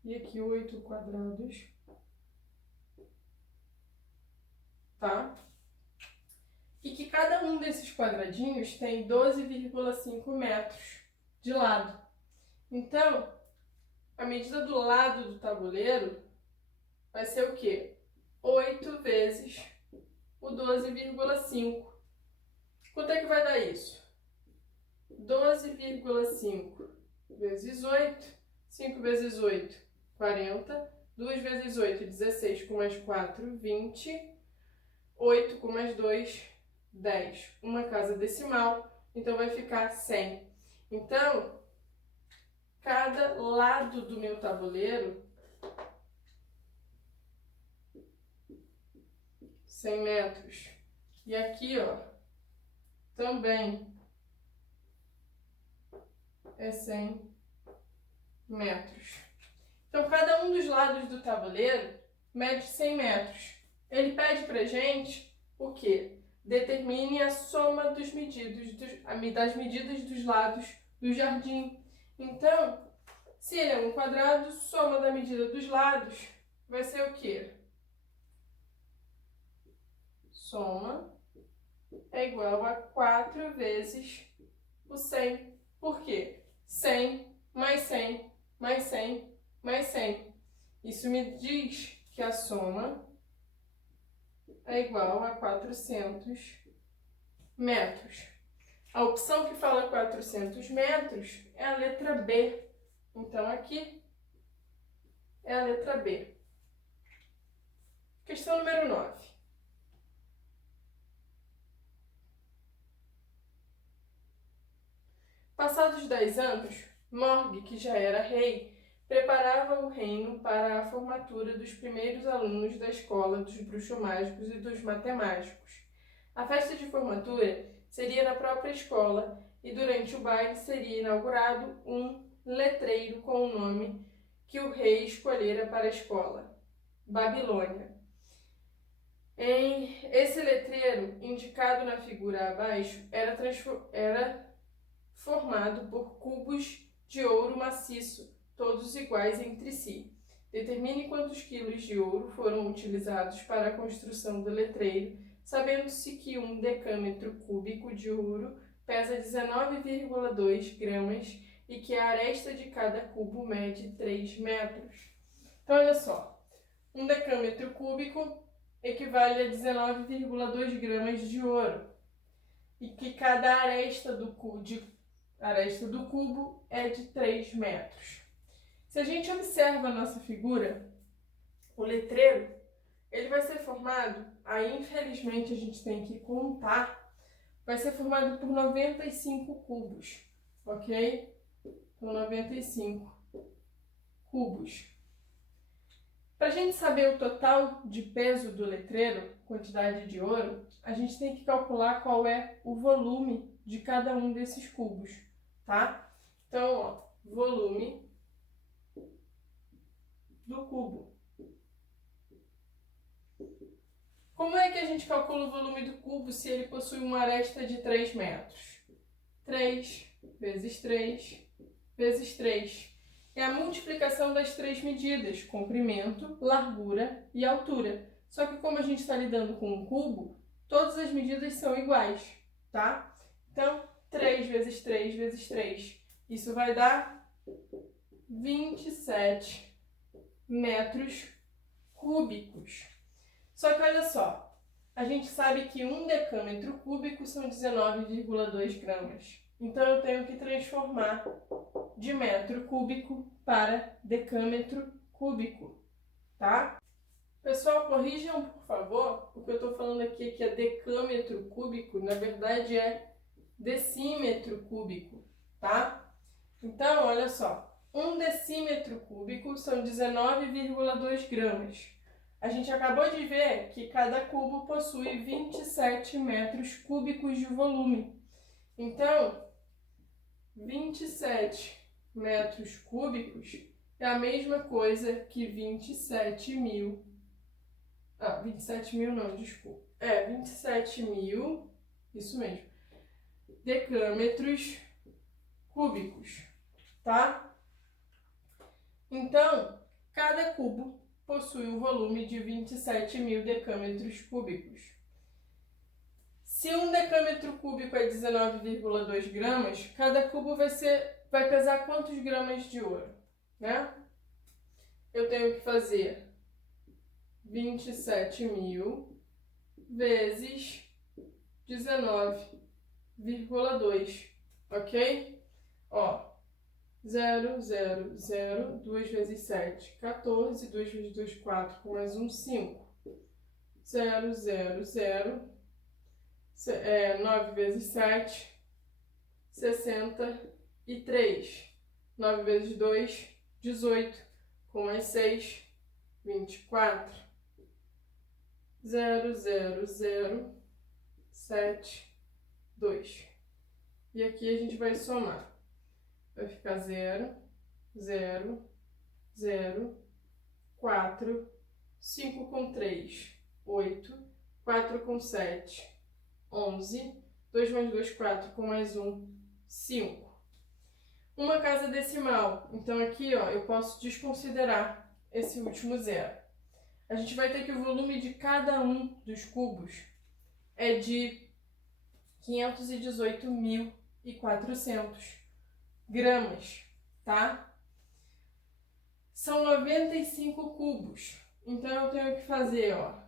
e aqui 8 quadrados, tá? E que cada um desses quadradinhos tem 12,5 metros de lado. Então, a medida do lado do tabuleiro vai ser o quê? 8 vezes o 12,5. Quanto é que vai dar isso? 12,5 vezes 8, 5 vezes 8, 40, 2 vezes 8, 16, com mais 4, 20, 8 com mais 2, 10. Uma casa decimal, então vai ficar 100. Então, cada lado do meu tabuleiro, 100 metros. E aqui, ó, também é 100 metros. Então, cada um dos lados do tabuleiro mede 100 metros. Ele pede pra gente o quê? Determine a soma das medidas dos lados do jardim. Então, se ele é um quadrado, soma da medida dos lados vai ser o quê? Soma é igual a 4 vezes o 100. Por quê? 100 mais 100 mais 100 mais 100. Isso me diz que a soma é igual a 400 metros. A opção que fala 400 metros é a letra B. Então, aqui é a letra B. Questão número 9. Passados 10 anos, Morg, que já era rei, preparava o reino para a formatura dos primeiros alunos da escola dos bruxos mágicos e dos matemáticos. A festa de formatura seria na própria escola e durante o baile seria inaugurado um letreiro com o nome que o rei escolhera para a escola, Babilônia. Esse letreiro, indicado na figura abaixo, era formado por cubos de ouro maciço, todos iguais entre si. Determine quantos quilos de ouro foram utilizados para a construção do letreiro, sabendo-se que 1 decâmetro cúbico de ouro pesa 19,2 gramas e que a aresta de cada cubo mede 3 metros. Então, olha só, 1 decâmetro cúbico equivale a 19,2 gramas de ouro e que cada aresta do cubo é de 3 metros. Se a gente observa a nossa figura, o letreiro, ele vai ser formado, aí infelizmente a gente tem que contar, vai ser formado por 95 cubos, ok? Então, 95 cubos. Para a gente saber o total de peso do letreiro, quantidade de ouro, a gente tem que calcular qual é o volume de cada um desses cubos, tá? Então, ó, volume do cubo. Como é que a gente calcula o volume do cubo se ele possui uma aresta de 3 metros? 3 vezes 3 vezes 3. É a multiplicação das três medidas, comprimento, largura e altura. Só que como a gente está lidando com um cubo, todas as medidas são iguais, tá? Então, 3 vezes 3 vezes 3, isso vai dar 27 metros cúbicos. Só que olha só, a gente sabe que 1 decâmetro cúbico são 19,2 gramas. Então, eu tenho que transformar de metro cúbico para decâmetro cúbico, tá? Pessoal, corrijam, por favor, o que eu estou falando aqui que é decâmetro cúbico, na verdade é decímetro cúbico, tá? Então, olha só, 1 decímetro cúbico são 19,2 gramas. A gente acabou de ver que cada cubo possui 27 metros cúbicos de volume. Então, 27 metros cúbicos é a mesma coisa que 27 mil. 27 mil não, desculpa. 27 mil, isso mesmo, decâmetros cúbicos, tá? Então, cada cubo possui um volume de 27 mil decâmetros cúbicos. Se 1 decâmetro cúbico é 19,2 gramas, cada cubo vai pesar quantos gramas de ouro, né? Eu tenho que fazer 27 mil vezes 19,2, ok? Ó, 0, 0, 0, 2 vezes 7, 14, 2 vezes 2, 4, com mais 1, 5. 0, 0, 0, 9 vezes 7, 63. 9 vezes 2, 18, com mais 6, 24. 0, 0, 0, 7, 2. E aqui a gente vai somar. Vai ficar 0, 0, 0, 4, 5 com 3, 8, 4 com 7, 11, 2 mais 2, 4, com mais 1, 5. Uma casa decimal. Então aqui, ó, eu posso desconsiderar esse último zero. A gente vai ter que o volume de cada um dos cubos é de 518.400 gramas, tá? São 95 cubos. Então, eu tenho que fazer, ó,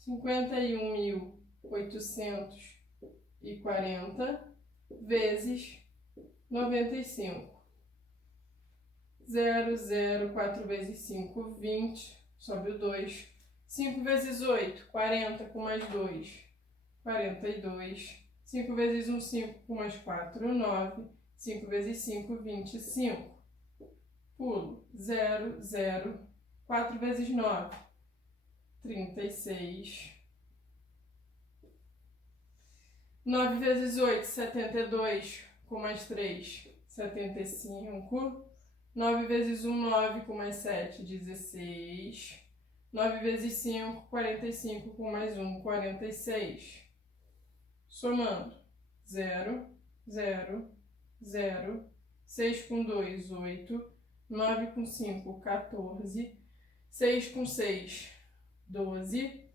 51.840 vezes 95. 0, 0, 4 vezes 5, 20. Sobe o 2. 5 vezes 8, 40 com mais 2, 42. 5 vezes 1, 5 com mais 4, 9. 5 vezes 5, 25. Pulo. 0, 0. 4 vezes 9, 36. 9 vezes 8, 72. Com mais 3, 75. 9 vezes 1, 9, com mais 7, 16. 9 vezes 5, 45, com mais 1, 46. Somando. 0, 0, 0. 6 com 2, 8. 9 com 5, 14. 6 com 6, 12.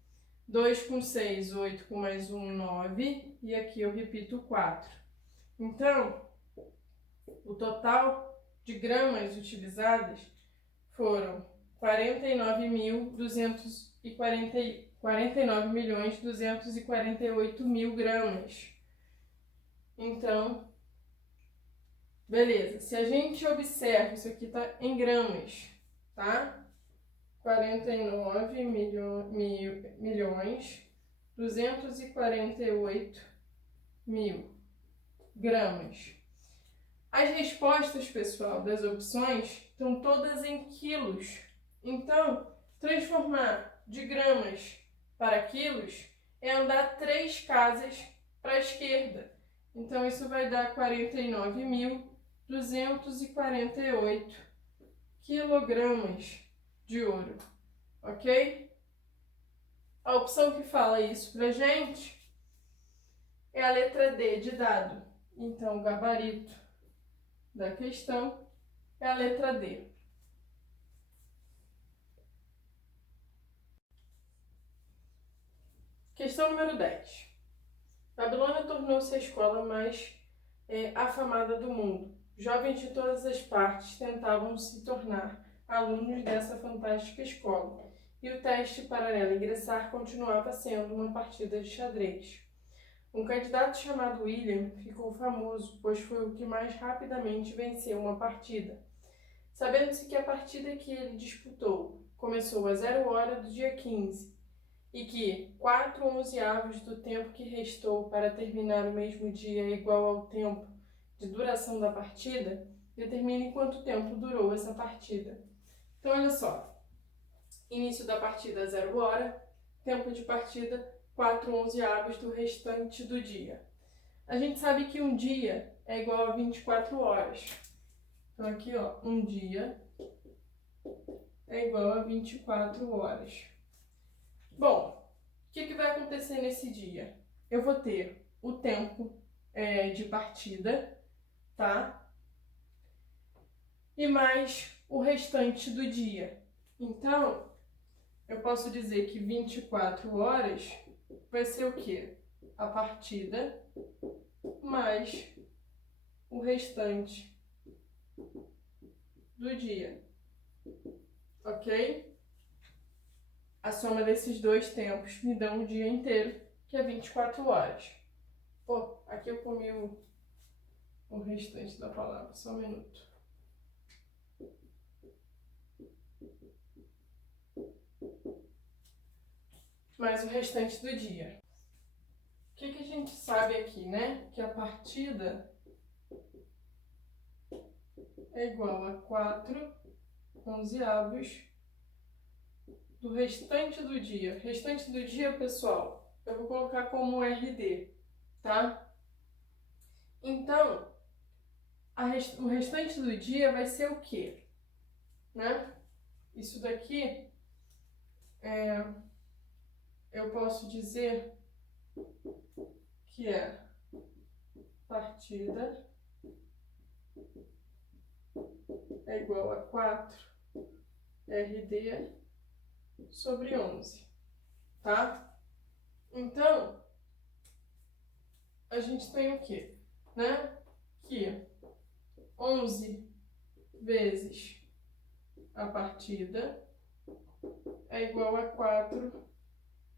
2 com 6, 8, com mais 1, 9. E aqui eu repito 4. Então, o total de gramas utilizadas foram 49.248.000 gramas. Então, beleza. Se a gente observa, isso aqui tá em gramas, tá? 49.248.000 gramas. As respostas, pessoal, das opções estão todas em quilos. Então, transformar de gramas para quilos é andar 3 casas para a esquerda. Então, isso vai dar 49.248 quilogramas de ouro, ok? A opção que fala isso pra gente é a letra D de dado. Então, o gabarito da questão é a letra D. Questão Questão número 10. Babilônia tornou-se a escola mais afamada do mundo. Jovens de todas as partes tentavam se tornar alunos dessa fantástica escola, e o teste para ela ingressar continuava sendo uma partida de xadrez. Um candidato chamado William ficou famoso, pois foi o que mais rapidamente venceu uma partida. Sabendo-se que a partida que ele disputou começou às 0 horas do dia 15, e que 4/11 do tempo que restou para terminar o mesmo dia é igual ao tempo de duração da partida, determine quanto tempo durou essa partida. Então, olha só. Início da partida 0 hora, tempo de partida 4/11 do restante do dia. A gente sabe que um dia é igual a 24 horas. Então, aqui, ó, um dia é igual a 24 horas. Bom, o que vai acontecer nesse dia? Eu vou ter o tempo de partida, tá? E mais o restante do dia. Então, eu posso dizer que 24 horas vai ser o quê? A partida mais o restante do dia. Ok? A soma desses dois tempos me dá um dia inteiro, que é 24 horas. Pô, aqui eu comi o restante da palavra, só um minuto. Mais o restante do dia. O que a gente sabe aqui, né? Que a partida é igual a 4/11 do restante do dia. Restante do dia, pessoal, eu vou colocar como RD, tá? Então, o restante do dia vai ser o quê? Né? Isso daqui, eu posso dizer que é partida é igual a 4 RD sobre 11, tá? Então, a gente tem o quê? Né? Que 11 vezes a partida é igual a 4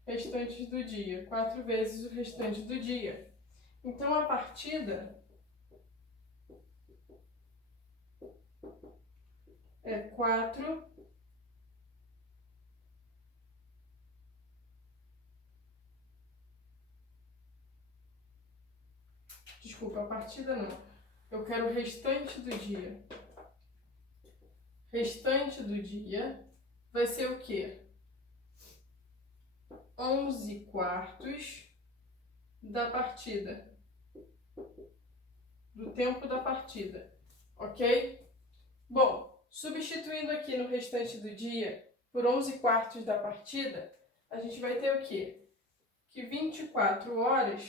restantes do dia. 4 vezes o restante do dia. Então, a partida é 4 Desculpa, a partida não. Eu quero o restante do dia. Restante do dia vai ser o quê? 11/4 da partida. Do tempo da partida. Ok? Bom, substituindo aqui no restante do dia por 11/4 da partida, a gente vai ter o quê? Que 24 horas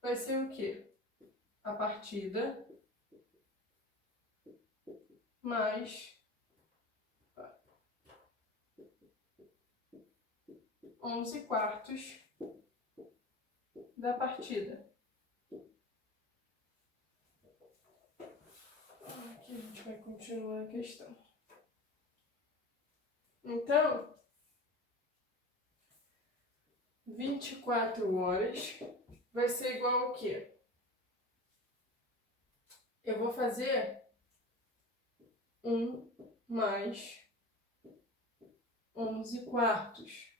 vai ser o quê? A partida mais 11/4 da partida. Aqui a gente vai continuar a questão. Então, 24 horas vai ser igual ao quê? Eu vou fazer 1 mais 11/4.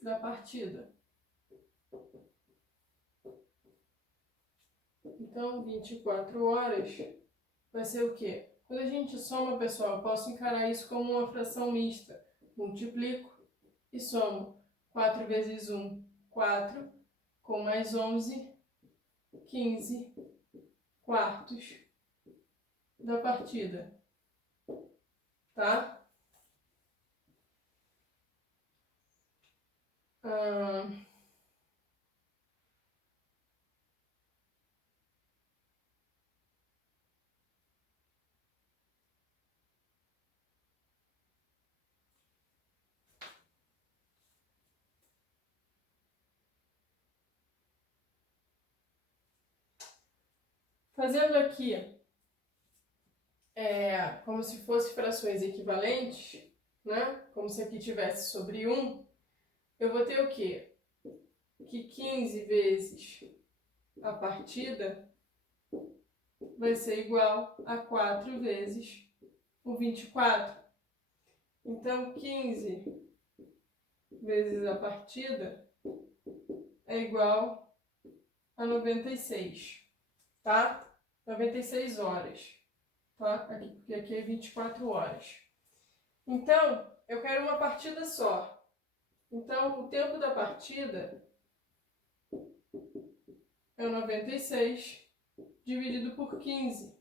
Da partida. Então, 24 horas vai ser o quê? Quando a gente soma, pessoal, eu posso encarar isso como uma fração mista. Multiplico e somo. 4 vezes 1, 4, com mais 11, 15/4 da partida. Tá? Ah, fazendo aqui como se fosse frações equivalentes, né? Como se aqui tivesse sobre 1, eu vou ter o quê? Que 15 vezes a partida vai ser igual a 4 vezes o 24. Então, 15 vezes a partida é igual a 96, tá? 96 horas, tá? Porque aqui é 24 horas. Então, eu quero uma partida só. Então, o tempo da partida é 96 dividido por 15,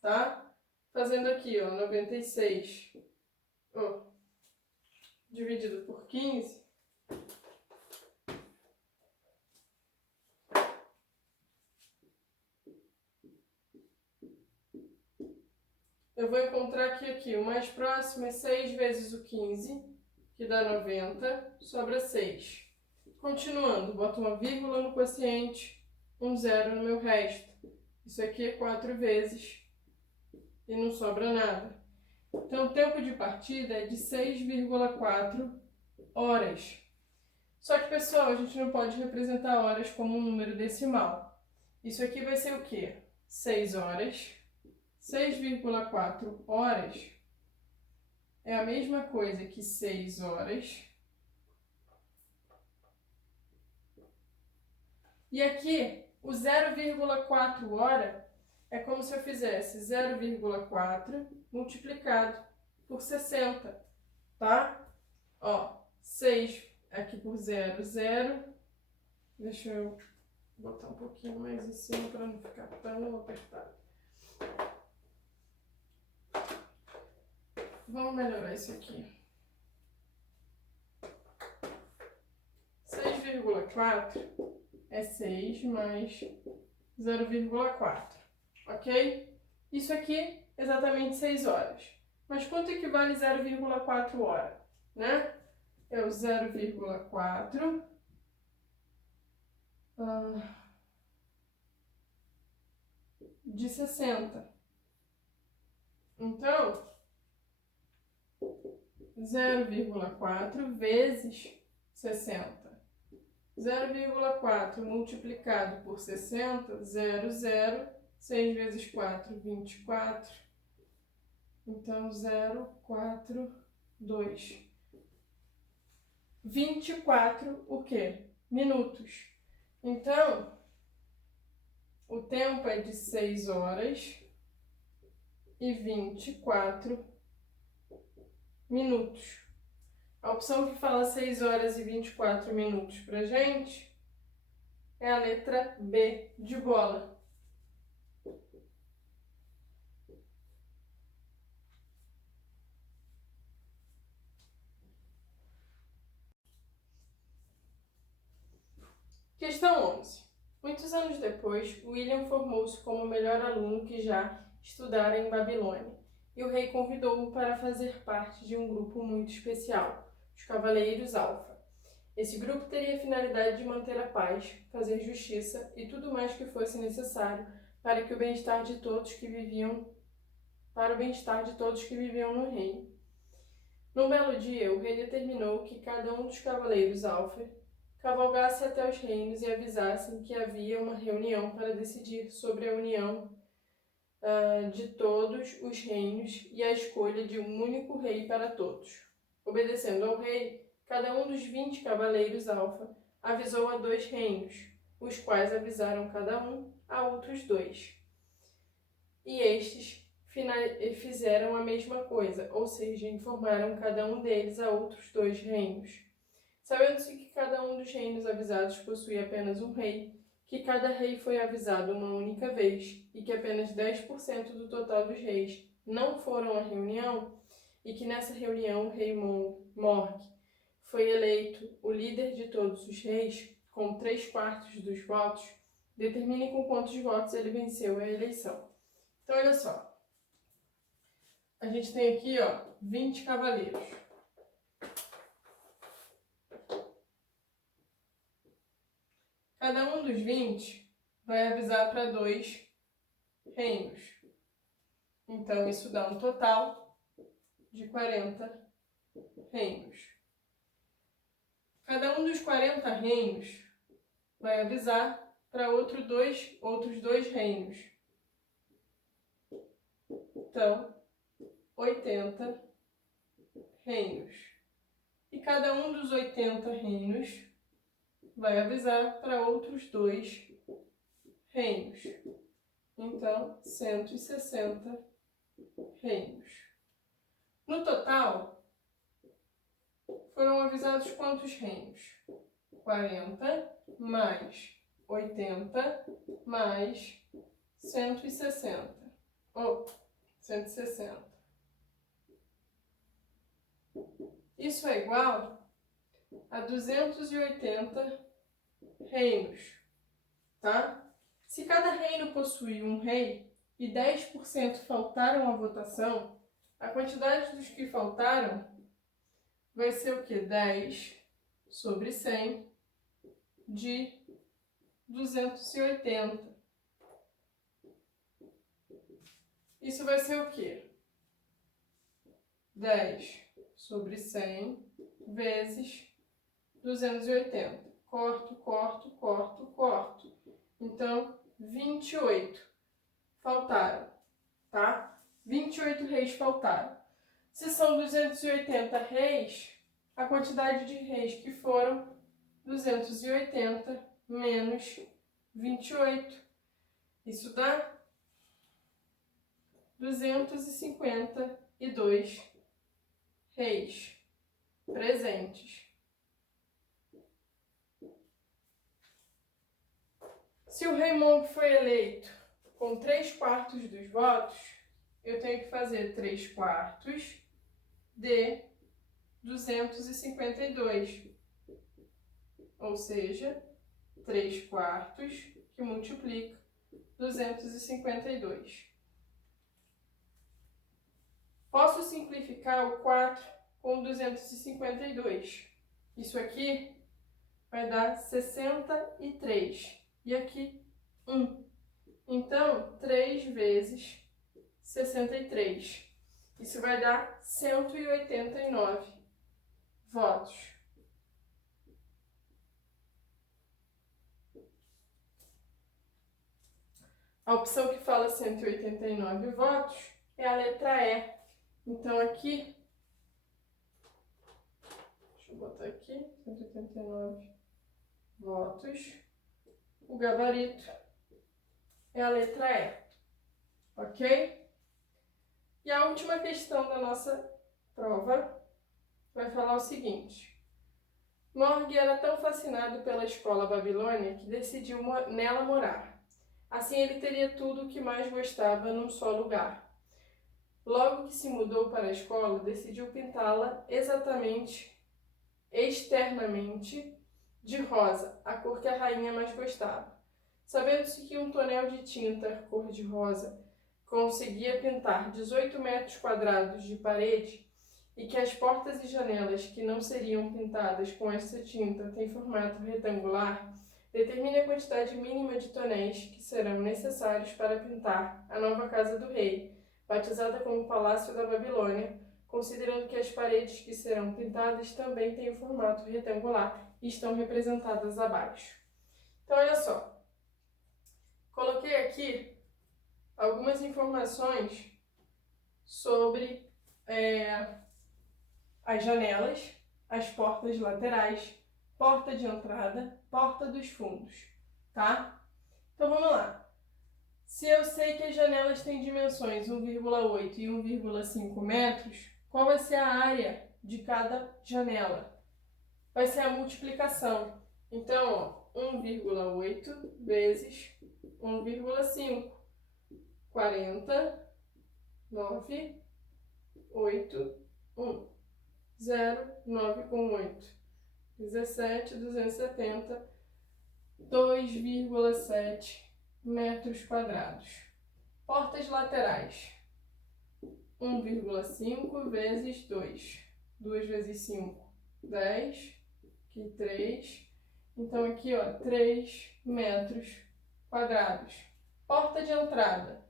tá? Fazendo aqui, ó, 96 dividido por 15, eu vou encontrar que aqui o mais próximo é 6 vezes o 15, que dá 90, sobra 6. Continuando, boto uma vírgula no quociente, um zero no meu resto. Isso aqui é 4 vezes e não sobra nada. Então, o tempo de partida é de 6,4 horas. Só que, pessoal, a gente não pode representar horas como um número decimal. Isso aqui vai ser o quê? 6 horas. 6,4 horas é a mesma coisa que 6 horas. E aqui, o 0,4 hora é como se eu fizesse 0,4 multiplicado por 60, tá? Ó, 6 aqui por 0, 0. Deixa eu botar um pouquinho mais em cima para não ficar tão apertado. Vamos melhorar isso aqui. 6,4 é 6 mais 0,4, ok? Isso aqui é exatamente 6 horas. Mas quanto equivale 0,4 hora, né? É o 0,4 de 60. Então, 0,4 vezes 60. 0,4 multiplicado por 60, 0, 0. 6 vezes 4, 24. Então, 0, 4, 2. 24, o quê? Minutos. Então, o tempo é de 6 horas e 24 minutos. A opção que fala 6 horas e 24 minutos pra gente é a letra B de bola. Questão 11. Muitos anos depois, William formou-se como o melhor aluno que já estudara em Babilônia, e o rei convidou-o para fazer parte de um grupo muito especial, os Cavaleiros Alfa. Esse grupo teria a finalidade de manter a paz, fazer justiça e tudo mais que fosse necessário para o bem-estar de todos que viviam no reino. Num belo dia, o rei determinou que cada um dos cavaleiros Alfa cavalgasse até os reinos e avisassem que havia uma reunião para decidir sobre a união de todos os reinos e a escolha de um único rei para todos. Obedecendo ao rei, cada um dos 20 cavaleiros Alfa avisou a 2 reinos, os quais avisaram cada um a outros 2. E estes fizeram a mesma coisa, ou seja, informaram cada um deles a outros 2 reinos. Sabendo-se que cada um dos reinos avisados possuía apenas um rei, que cada rei foi avisado uma única vez e que apenas 10% do total dos reis não foram à reunião, e que nessa reunião o rei Morg foi eleito o líder de todos os reis, com 3/4 dos votos, determine com quantos votos ele venceu a eleição. Então, olha só. A gente tem aqui, 20 cavaleiros. Cada um dos 20 vai avisar para 2 reinos. Então, isso dá um total de 40 reinos. Cada um dos 40 reinos vai avisar para outros dois reinos. Então, 80 reinos. E cada um dos 80 reinos vai avisar para outros 2 reinos. Então, 160 reinos. No total, foram avisados quantos reinos? 40 mais 80 mais 160. Ou 160. Isso é igual a 280 reinos, tá? Se cada reino possui um rei e 10% faltaram à votação, a quantidade dos que faltaram vai ser o quê? 10 sobre 100 de 280. Isso vai ser o quê? 10 sobre 100 vezes 280. Corto, corto, corto, corto. Então, 28 faltaram, tá? 28 reis faltaram. Se são 280 reis, a quantidade de reis que foram 280 menos 28. Isso dá 252 reis presentes. Se o rei Monk foi eleito com 3/4 dos votos, eu tenho que fazer 3/4 de 252. Ou seja, 3/4 que multiplica 252. Posso simplificar o 4 com 252. Isso aqui vai dar 63. E aqui, 1. Então, 3 vezes 63. Isso vai dar 189 votos. A opção que fala 189 votos é a letra E. Então, aqui, deixa eu botar aqui, 189 votos. O gabarito é a letra E, ok? E a última questão da nossa prova vai falar o seguinte. Morgue era tão fascinado pela escola babilônia que decidiu nela morar. Assim ele teria tudo o que mais gostava num só lugar. Logo que se mudou para a escola, decidiu pintá-la externamente, de rosa, a cor que a rainha mais gostava. Sabendo-se que um tonel de tinta cor-de-rosa conseguia pintar 18 metros quadrados de parede e que as portas e janelas que não seriam pintadas com essa tinta têm formato retangular, determine a quantidade mínima de tonéis que serão necessários para pintar a nova casa do rei, batizada como Palácio da Babilônia, considerando que as paredes que serão pintadas também têm o formato retangular e estão representadas abaixo. Então, olha só. Coloquei aqui algumas informações sobre as janelas, as portas laterais, porta de entrada, porta dos fundos, tá? Então, vamos lá. Se eu sei que as janelas têm dimensões 1,8 e 1,5 metros, qual vai ser a área de cada janela? Vai ser a multiplicação. Então, 1,8 vezes 1,5. 40, 9, 8, 1. 0, 9 com 8. 17, 270, 2,7 metros quadrados. Portas laterais, 1,5 vezes 2. 2 vezes 5, 10. Aqui 3. Então aqui, ó, 3 metros quadrados. Porta de entrada,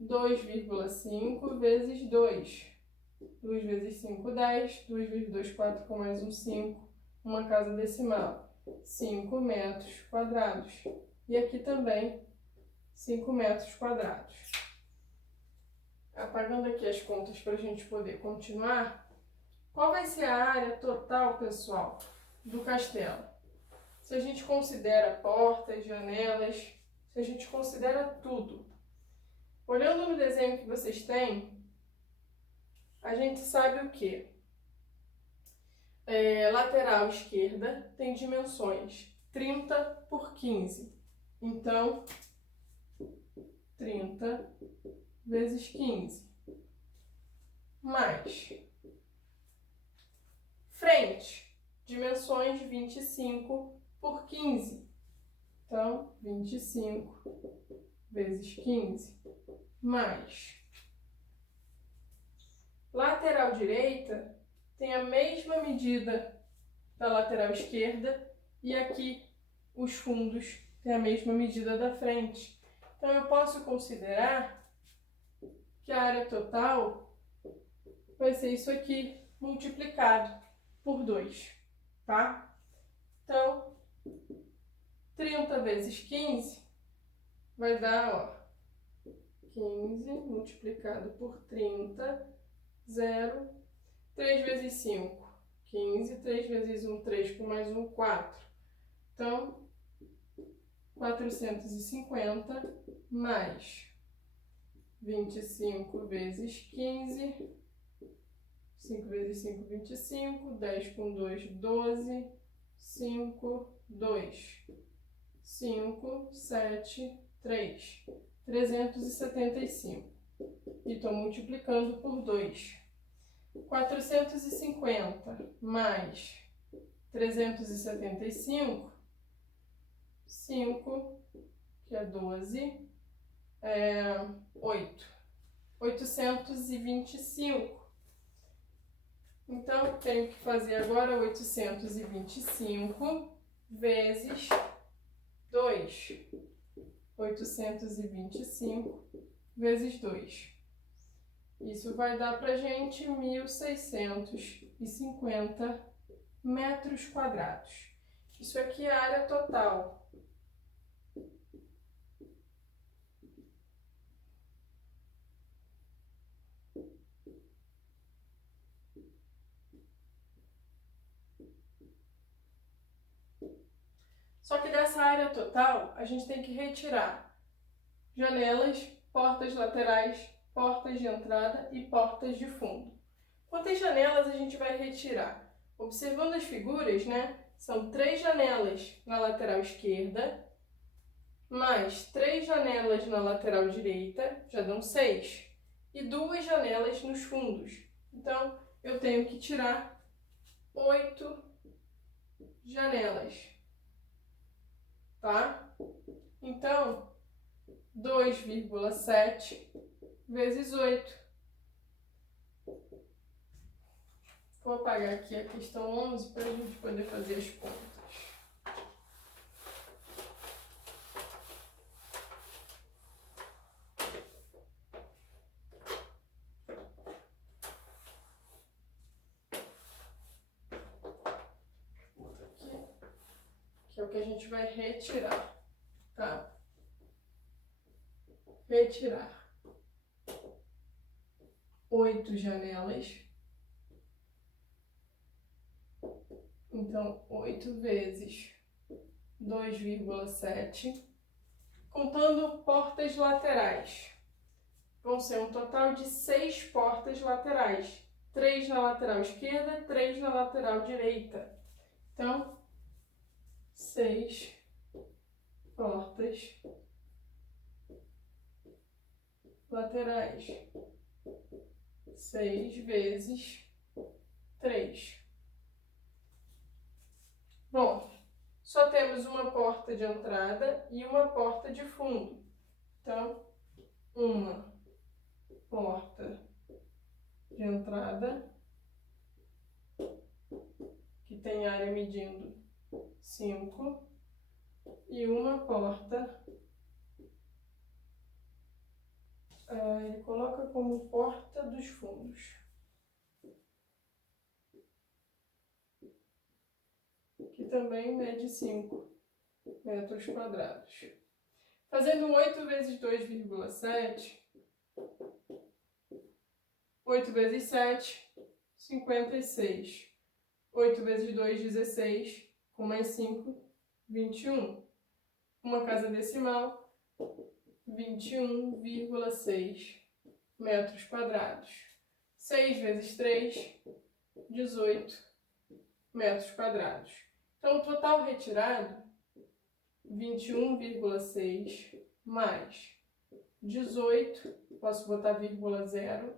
2,5 vezes 2. 2 vezes 5, 10. 2 vezes 2, 4, com mais um 5. Uma casa decimal. 5 metros quadrados. E aqui também 5 metros quadrados. Apagando aqui as contas para a gente poder continuar. Qual vai ser a área total, pessoal, do castelo? Se a gente considera portas, janelas, se a gente considera tudo. Olhando no desenho que vocês têm, a gente sabe o quê? Lateral esquerda tem dimensões 30 por 15. Então, 30 vezes 15. Mais frente, dimensões 25 por 15. Então, 25 vezes 15. Mais lateral direita tem a mesma medida da lateral esquerda e aqui os fundos têm a mesma medida da frente. Então, eu posso considerar que a área total vai ser isso aqui multiplicado por 2, tá? Então, 30 vezes 15 vai dar, ó, 15 multiplicado por 30, 0. 3 vezes 5, 15. 3 vezes 1, 3, com mais um, 4. Então, 450 mais 25 vezes 15. 5 vezes 5, 25. 10 com 2, 12. 5, 2. 5, 7, 3. 375. E estou multiplicando por 2. 450 mais 375, 5, que é 12, 8. 825. Então, eu tenho que fazer agora 825 vezes 2. 825 vezes 2. Isso vai dar pra gente 1.650 metros quadrados. Isso aqui é a área total. Só que dessa área total, a gente tem que retirar janelas, portas laterais, portas de entrada e portas de fundo. Quantas janelas a gente vai retirar? Observando as figuras, né? São 3 janelas na lateral esquerda, mais 3 janelas na lateral direita, já dão 6. E 2 janelas nos fundos. Então, eu tenho que tirar 8 janelas, tá? Então, 2,7 vezes 8. Vou apagar aqui a questão 11 para a gente poder fazer as contas. Que é o que a gente vai retirar, tá? Retirar 8 janelas. Então, 8 vezes 2,7. Contando portas laterais. Vão ser um total de 6 portas laterais. 3 na lateral esquerda, 3 na lateral direita. Então, 6 portas laterais. 6 vezes 3. Bom, só temos uma porta de entrada e uma porta de fundo. Então, uma porta de entrada, que tem área medindo 5, e uma porta, ele coloca como porta dos fundos, que também mede 5 metros quadrados. Fazendo 8 vezes 2,7, 8 vezes 7, 56. 8 vezes 2, 16, com mais 5, 21. Uma casa decimal, 21,6 metros quadrados. 6 vezes 3, 18 metros quadrados. Então, o total retirado, 21,6 mais 18, posso botar vírgula 0,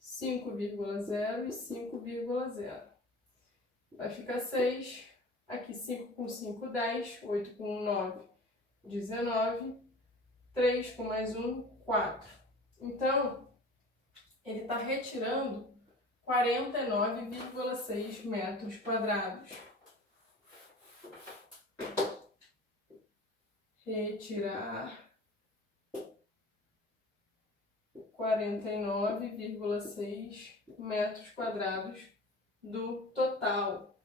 5,0 e 5,0. Vai ficar 6, aqui 5 com 5, 10, 8 com 1, 9, 19, 3 com mais 1, 4. Então, ele está retirando 49,6 metros quadrados. Retirar 49,6 metros quadrados do total.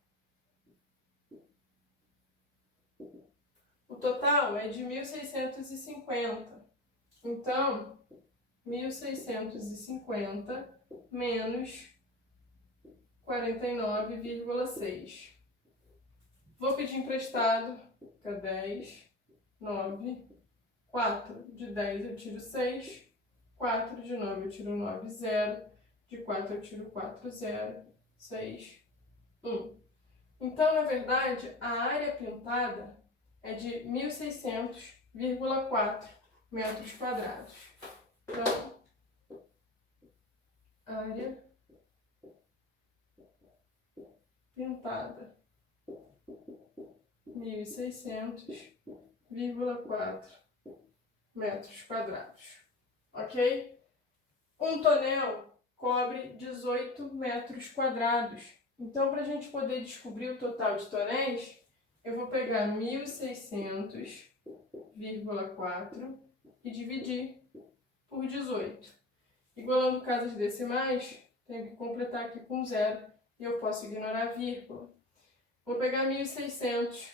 O total é de 1.650. Então, 1.650 menos 49,6. Vou pedir emprestado, fica 10, 9, 4. De 10 eu tiro 6, 4 de 9 eu tiro 9, 0. De 4 eu tiro 4, 0, 6, 1. Então, na verdade, a área pintada é de 1.600,4 metros quadrados. Então, área pintada, 1.600,4 metros quadrados. Ok? Um tonel cobre 18 metros quadrados. Então, para a gente poder descobrir o total de tonéis, eu vou pegar 1.600,4 e dividir por 18. Igualando casas decimais, tenho que completar aqui com 0 e eu posso ignorar a vírgula. Vou pegar 1.600,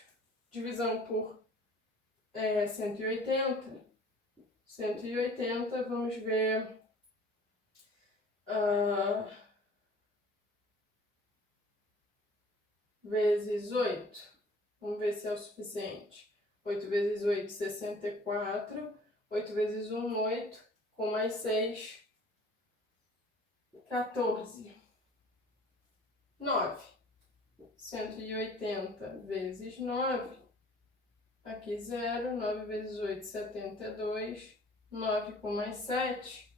divisão por 180. 180, vamos ver... vezes 8. Vamos ver se é o suficiente. 8 vezes 8, 64. 8 vezes 1, 8. Com mais 6, 14. 9. 180 vezes 9. Aqui 0. 9 vezes 8, 72. 9 com mais 7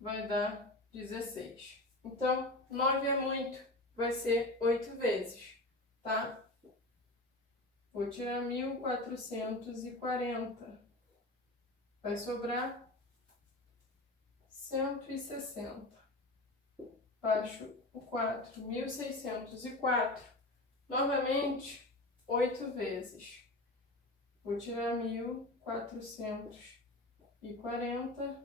vai dar 16. Então, 9 é muito. Vai ser 8 vezes, tá? Vou tirar 1.440. Vai sobrar 160. Baixo o 4, 1.604. Novamente, 8 vezes. Vou tirar 1.440.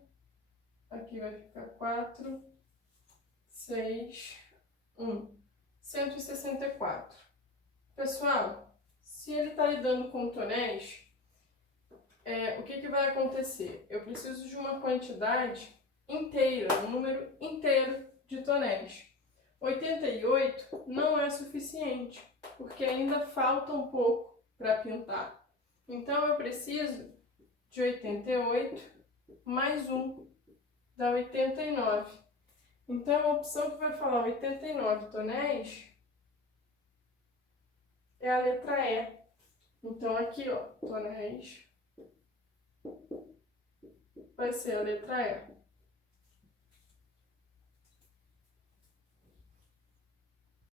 Aqui vai ficar 4, 6, 1. 164. Pessoal, se ele está lidando com tonéis, o que vai acontecer? Eu preciso de uma quantidade inteira, um número inteiro de tonéis. 88 não é suficiente, porque ainda falta um pouco para pintar. Então, eu preciso de 88 mais 1, dá 89. Então, a opção que vai falar 89 tonéis é a letra E. Então, aqui, ó, tonéis, vai ser a letra E.